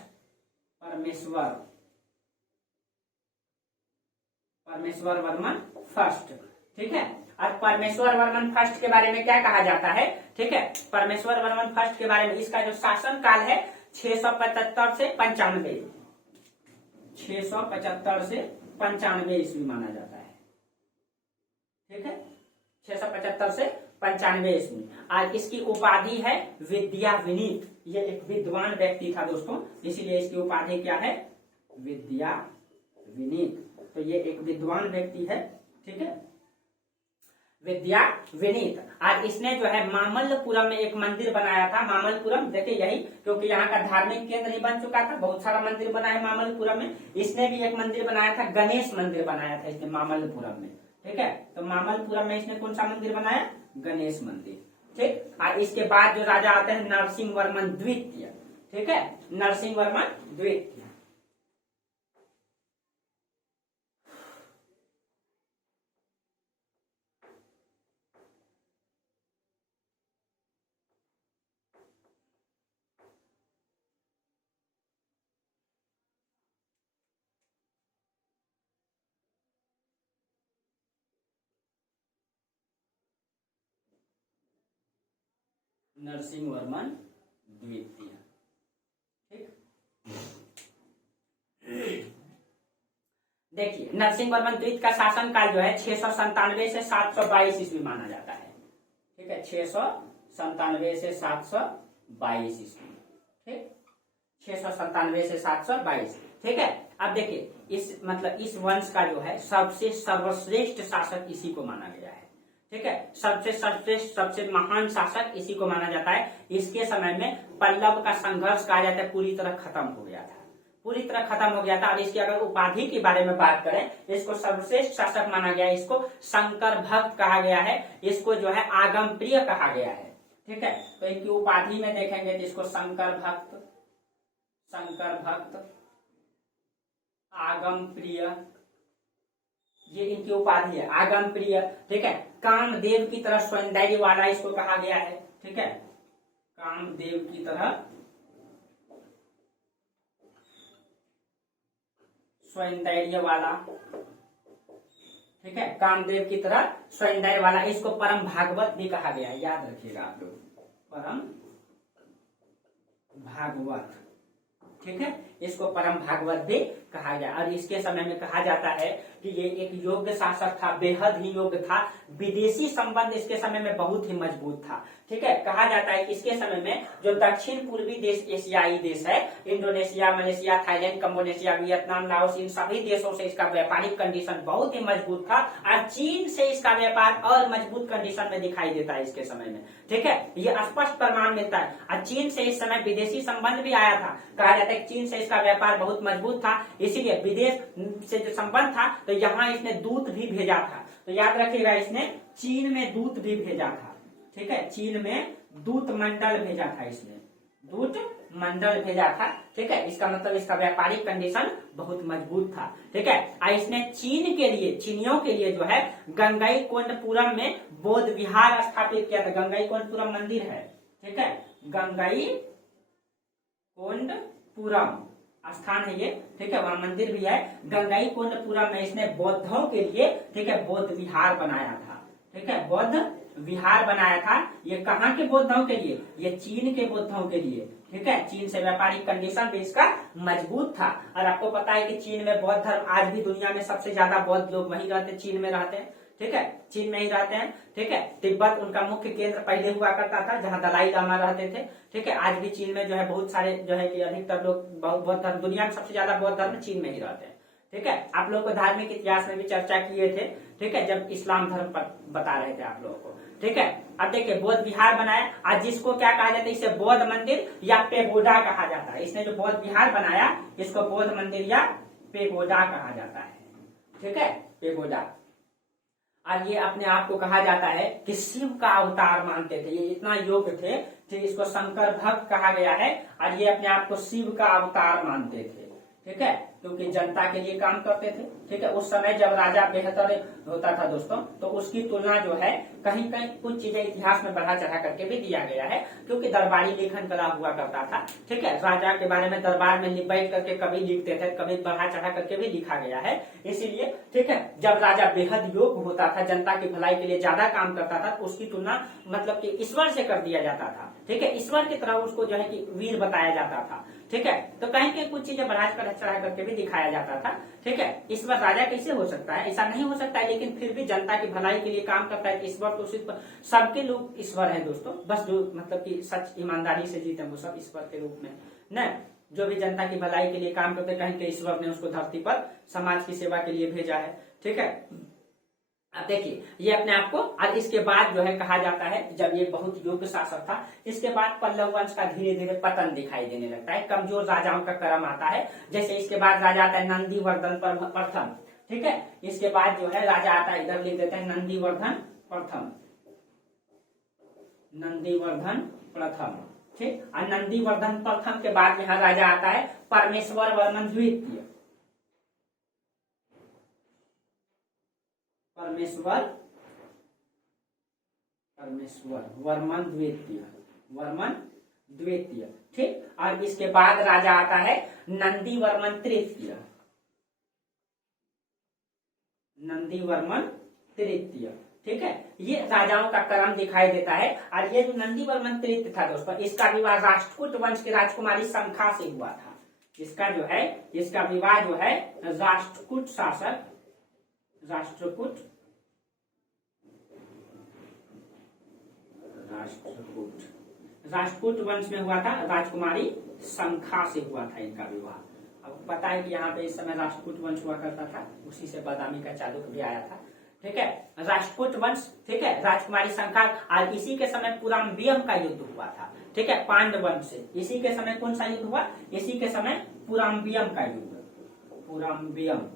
परमेश्वर वर्मन फर्स्ट, ठीक है। और परमेश्वर वर्मन फर्स्ट के बारे में क्या कहा जाता है, ठीक है। परमेश्वर वर्मन फर्स्ट के बारे में इसका जो शासन काल है 675 से 95, 675 से 95 ईस्वी माना जाता है, ठीक है। 675 से 95 ईस्वी। आज इसकी उपाधि है विद्या विनीत। ये एक विद्वान व्यक्ति था दोस्तों, इसीलिए इसकी उपाधि क्या है? विद्या विनीत। तो ये एक विद्वान व्यक्ति है, ठीक है, विद्या विनीत। आज इसने जो है मामल्लपुरम में एक मंदिर बनाया था। मामल्लपुरम देखिए यही, क्योंकि यहाँ का धार्मिक केंद्र ही बन चुका था, बहुत सारा मंदिर बना है मामल्लपुरम में। इसने भी एक मंदिर बनाया था, गणेश मंदिर बनाया था इसने मामल्लपुरम में, ठीक है। तो मामल्लपुरम में इसने कौन सा मंदिर बनाया? गणेश मंदिर, ठीक। और इसके बाद जो राजा आते हैं नरसिंह वर्मन द्वितीय, ठीक है, नरसिंह वर्मन द्वितीय। नरसिंह वर्मन द्वितीय, ठीक। देखिए नरसिंह वर्मन द्वितीय का शासन काल जो है 697 से 722 ईस्वी माना जाता है, ठीक है। 697 से 722 ईस्वी, ठीक, 697 से 722, ठीक है। अब देखिए इस मतलब इस वंश का जो है सबसे सर्वश्रेष्ठ शासक इसी को माना गया है, ठीक है। सबसे सर्वश्रेष्ठ सबसे महान शासक इसी को माना जाता है। इसके समय में पल्लव का संघर्ष कहा जाता है पूरी तरह खत्म हो गया था, पूरी तरह खत्म हो गया था। और इसकी अगर उपाधि के बारे में बात करें, इसको सर्वश्रेष्ठ शासक माना गया है, इसको शंकर भक्त कहा गया है, इसको जो है आगम प्रिय कहा गया है, ठीक है। तो इनकी उपाधि में देखेंगे तो इसको शंकर भक्त, आगम प्रिय, ये इनकी उपाधि है, आगम प्रिय, ठीक है। कामदेव की तरह सौंदर्य वाला इसको कहा गया है, ठीक है, कामदेव की तरह सौंदर्य वाला, ठीक है, कामदेव की तरह सौंदर्य वाला। इसको परम भागवत भी कहा गया है, याद रखिएगा आप लोग, परम भागवत, ठीक है, इसको परम भागवत भी कहा गया। और इसके समय में कहा जाता है कि ये एक योग्य शासक था, बेहद ही योग्य था। विदेशी संबंध इसके समय में बहुत ही मजबूत था, ठीक है। कहा जाता है कि इसके समय में जो दक्षिण पूर्वी देश एशियाई देश है, Indonesia, Malaysia, Thailand, Cambodia, Vietnam, Laos, इन सभी देशों से इसका व्यापारिक कंडीशन बहुत ही मजबूत था। और चीन से इसका व्यापार और मजबूत कंडीशन में दिखाई देता है इसके समय में, ठीक है, ये स्पष्ट प्रमाण मिलता है। और चीन से इस समय विदेशी संबंध भी आया था। कहा जाता है कि चीन से इसका व्यापार बहुत मजबूत था, इसीलिए विदेश से जो संबंध था तो यहाँ इसने दूत भी भेजा था। तो याद रखिएगा इसने चीन में दूत भी भेजा था, ठीक है, चीन में दूत मंडल भेजा था, इसने दूत मंडल भेजा था, ठीक है। इसका मतलब इसका व्यापारिक कंडीशन बहुत मजबूत था, ठीक है। और इसने चीन के लिए, चीनियों के लिए जो है गंगईकोंडपुरम में बौद्ध विहार स्थापित किया था। गंगईकोंडपुरम मंदिर है, ठीक है, गंगईकोंडपुरम स्थान है ये, ठीक है, वहां मंदिर भी है। गंगईकोंडपुरम में इसने बौद्धों के लिए, ठीक है, बौद्ध विहार बनाया था, ठीक है, बौद्ध विहार बनाया था। ये कहाँ के बौद्धों के लिए? ये चीन के बौद्धों के लिए, ठीक है। चीन से व्यापारिक कंडीशन भी इसका मजबूत था। और आपको पता है कि चीन में बौद्ध धर्म आज भी दुनिया में सबसे ज्यादा बौद्ध लोग वहीं रहते, चीन में रहते हैं, ठीक है, चीन में ही रहते हैं, ठीक है। तिब्बत उनका मुख्य केंद्र पहले हुआ करता था, जहां दलाई लामा रहते थे, ठीक है। आज भी चीन में जो है बहुत सारे जो है कि अधिकतर लोग बौद्ध धर्म, दुनिया में सबसे ज्यादा बौद्ध धर्म चीन में ही रहते हैं, ठीक है। आप लोग को धार्मिक इतिहास में भी चर्चा किए थे, ठीक है, जब इस्लाम धर्म पर बता रहे थे आप लोगों को, ठीक है। अब देखिए बौद्ध विहार बनाया, आज जिसको क्या कहा जाता है, इसे बौद्ध मंदिर या पेगोडा कहा जाता है। इसने जो बौद्ध विहार बनाया इसको बौद्ध मंदिर या पेगोडा कहा जाता है, ठीक है, पेगोडा। और ये अपने आप को कहा जाता है कि शिव का अवतार मानते थे, ये इतना योग्य थे कि इसको शंकर भक्त कहा गया है। और ये अपने आप को शिव का अवतार मानते थे, ठीक है, क्योंकि जनता के लिए काम करते थे, ठीक है। उस समय जब राजा बेहतर होता था दोस्तों, तो उसकी तुलना जो है कहीं कहीं कुछ चीजें इतिहास में बढ़ा चढ़ा करके भी दिया गया है, क्योंकि दरबारी लेखन कला हुआ करता था, ठीक है। राजा के बारे में दरबार में बैठ करके कभी लिखते थे, कभी बढ़ा चढ़ा करके भी लिखा गया है, इसीलिए, ठीक है। जब राजा बेहद योग्य होता था, जनता की भलाई के लिए ज्यादा काम करता था, तो उसकी तुलना मतलब कि ईश्वर से कर दिया जाता था, ठीक है। ईश्वर की तरह उसको जो है कि वीर बताया जाता था, ठीक है। तो कहीं कहीं कुछ चीजें बढ़ा चढ़ा करके भी दिखाया जाता था, ठीक है। ईश्वर राजा कैसे हो सकता है, ऐसा नहीं हो सकता है, लेकिन फिर भी जनता की भलाई के लिए काम करता है। ईश्वर तो सिर्फ सबके लोग ईश्वर है दोस्तों, बस जो मतलब कि सच ईमानदारी से जीते वो सब ईश्वर के रूप में न, जो भी जनता की भलाई के लिए काम करते, कहीं के ईश्वर ने उसको धरती पर समाज की सेवा के लिए भेजा है, ठीक है। अब देखिए ये अपने आप को, और इसके बाद जो है कहा जाता है जब ये बहुत योग्य शासक था, इसके बाद पल्लव वंश का धीरे धीरे पतन दिखाई देने लगता है, कमजोर राजाओं का क्रम आता है। जैसे इसके बाद राजा आता है नंदीवर्धन प्रथम, ठीक है। इसके बाद जो है राजा आता है, इधर लिख देते हैं नंदीवर्धन प्रथम, नंदीवर्धन प्रथम, ठीक। और नंदीवर्धन प्रथम के बाद यहाँ राजा आता है परमेश्वर वर्मन द्वितीय, परमेश्वर वर्मन द्वितीय, वर्मन द्वितीय, ठीक। और इसके बाद राजा आता है नंदी वर्मन तृतीय, नंदी वर्मन तृतीय, ठीक है। ये राजाओं का क्रम दिखाई देता है। और ये जो नंदी वर्मन तृतीय था दोस्तों, इसका विवाह राष्ट्रकूट वंश की राजकुमारी शंखा से हुआ था। इसका जो है, इसका विवाह जो है राष्ट्रकूट शासक, राष्ट्रकूट वंश में हुआ था, राजकुमारी शंखा से हुआ था इनका विवाह। अब पता है कि यहाँ पे इस समय राष्ट्रकूट वंश हुआ करता था, उसी से बादामी का चालुक्य भी आया था, ठीक है। राष्ट्रकूट वंश, ठीक है, राजकुमारी शंखा। और इसी के समय पुराम्बियम का युद्ध हुआ था, ठीक है, पांडव वंश से। इसी के समय कौन सा युद्ध हुआ, इसी के समय पुराम्बियम का युद्ध, पुराम्बियम।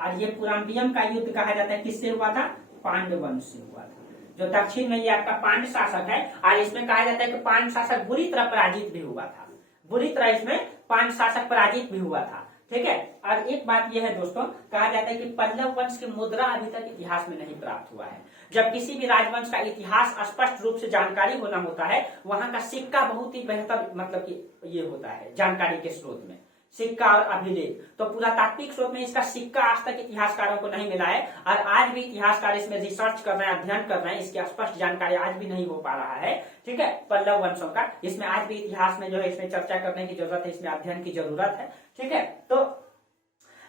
और ये पुराम्बियम का युद्ध कहा जाता है किससे हुआ था, पांडव वंश से हुआ था। जो दक्षिण में ये आपका पांड्य शासक है, और इसमें कहा जाता है कि पांड्य शासक बुरी तरह पराजित भी हुआ था, बुरी तरह इसमें पांड्य शासक पराजित भी हुआ था, ठीक है। और एक बात यह है दोस्तों, कहा जाता है कि पल्लव वंश की मुद्रा अभी तक इतिहास में नहीं प्राप्त हुआ है। जब किसी भी राजवंश का इतिहास स्पष्ट रूप से जानकारी होना होता है, वहां का सिक्का बहुत ही बेहतर मतलब कि ये होता है जानकारी के स्रोत में, सिक्का और अभिलेख। तो पुरातात्विक स्रोत में इसका सिक्का आज तक इतिहासकारों को नहीं मिला है, और आज भी इतिहासकार इसमें रिसर्च कर रहे हैं, अध्ययन कर रहे हैं, इसकी स्पष्ट जानकारी आज भी नहीं हो पा रहा है, ठीक है, पल्लव वंशों का। इसमें आज भी इतिहास में जो है इसमें चर्चा करने की जरूरत है, इसमें अध्ययन की जरूरत है, ठीक है। तो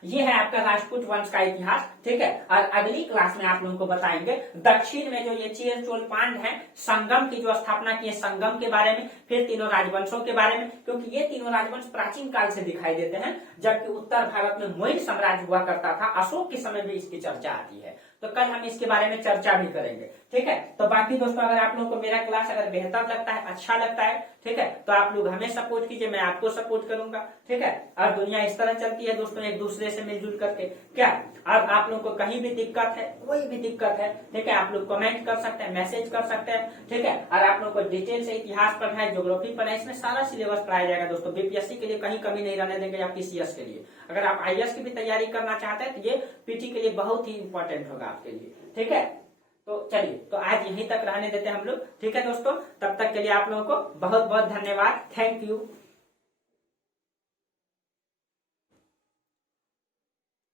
ये है आपका राष्ट्रकूट वंश का इतिहास, ठीक है। और अगली क्लास में आप लोगों को बताएंगे दक्षिण में जो ये चेर चोल पांड्य हैं, संगम की जो स्थापना की है, संगम के बारे में, फिर तीनों राजवंशों के बारे में, क्योंकि ये तीनों राजवंश प्राचीन काल से दिखाई देते हैं। जबकि उत्तर भारत में मौर्य साम्राज्य हुआ करता था, अशोक के समय भी इसकी चर्चा आती है, तो कल हम इसके बारे में चर्चा भी करेंगे, ठीक है। तो बाकी दोस्तों अगर आप लोगों को मेरा क्लास अगर बेहतर लगता है, अच्छा लगता है, ठीक है, तो आप लोग हमें सपोर्ट कीजिए, मैं आपको सपोर्ट करूंगा, ठीक है। और दुनिया इस तरह चलती है दोस्तों, एक दूसरे से मिलजुल करके। क्या अब आप लोगों को कहीं भी दिक्कत है, कोई भी दिक्कत है, ठीक है, आप लोग कमेंट कर सकते हैं, मैसेज कर सकते हैं, ठीक है। और आप लोगों को डिटेल से इतिहास पढ़ना है, ज्योग्राफी पढ़ना है, इसमें सारा सिलेबस पढ़ाया जाएगा दोस्तों। बीपीएससी के लिए कहीं कमी नहीं रहने देंगे, या पीसीएस के लिए। अगर आप आईएएस की भी तैयारी करना चाहते हैं तो ये पीटी के लिए बहुत ही इंपॉर्टेंट होगा आपके लिए, ठीक है। तो चलिए, तो आज यहीं तक रहने देते हैं हम लोग, ठीक है दोस्तों। तब तक के लिए आप लोगों को बहुत बहुत धन्यवाद, थैंक यू।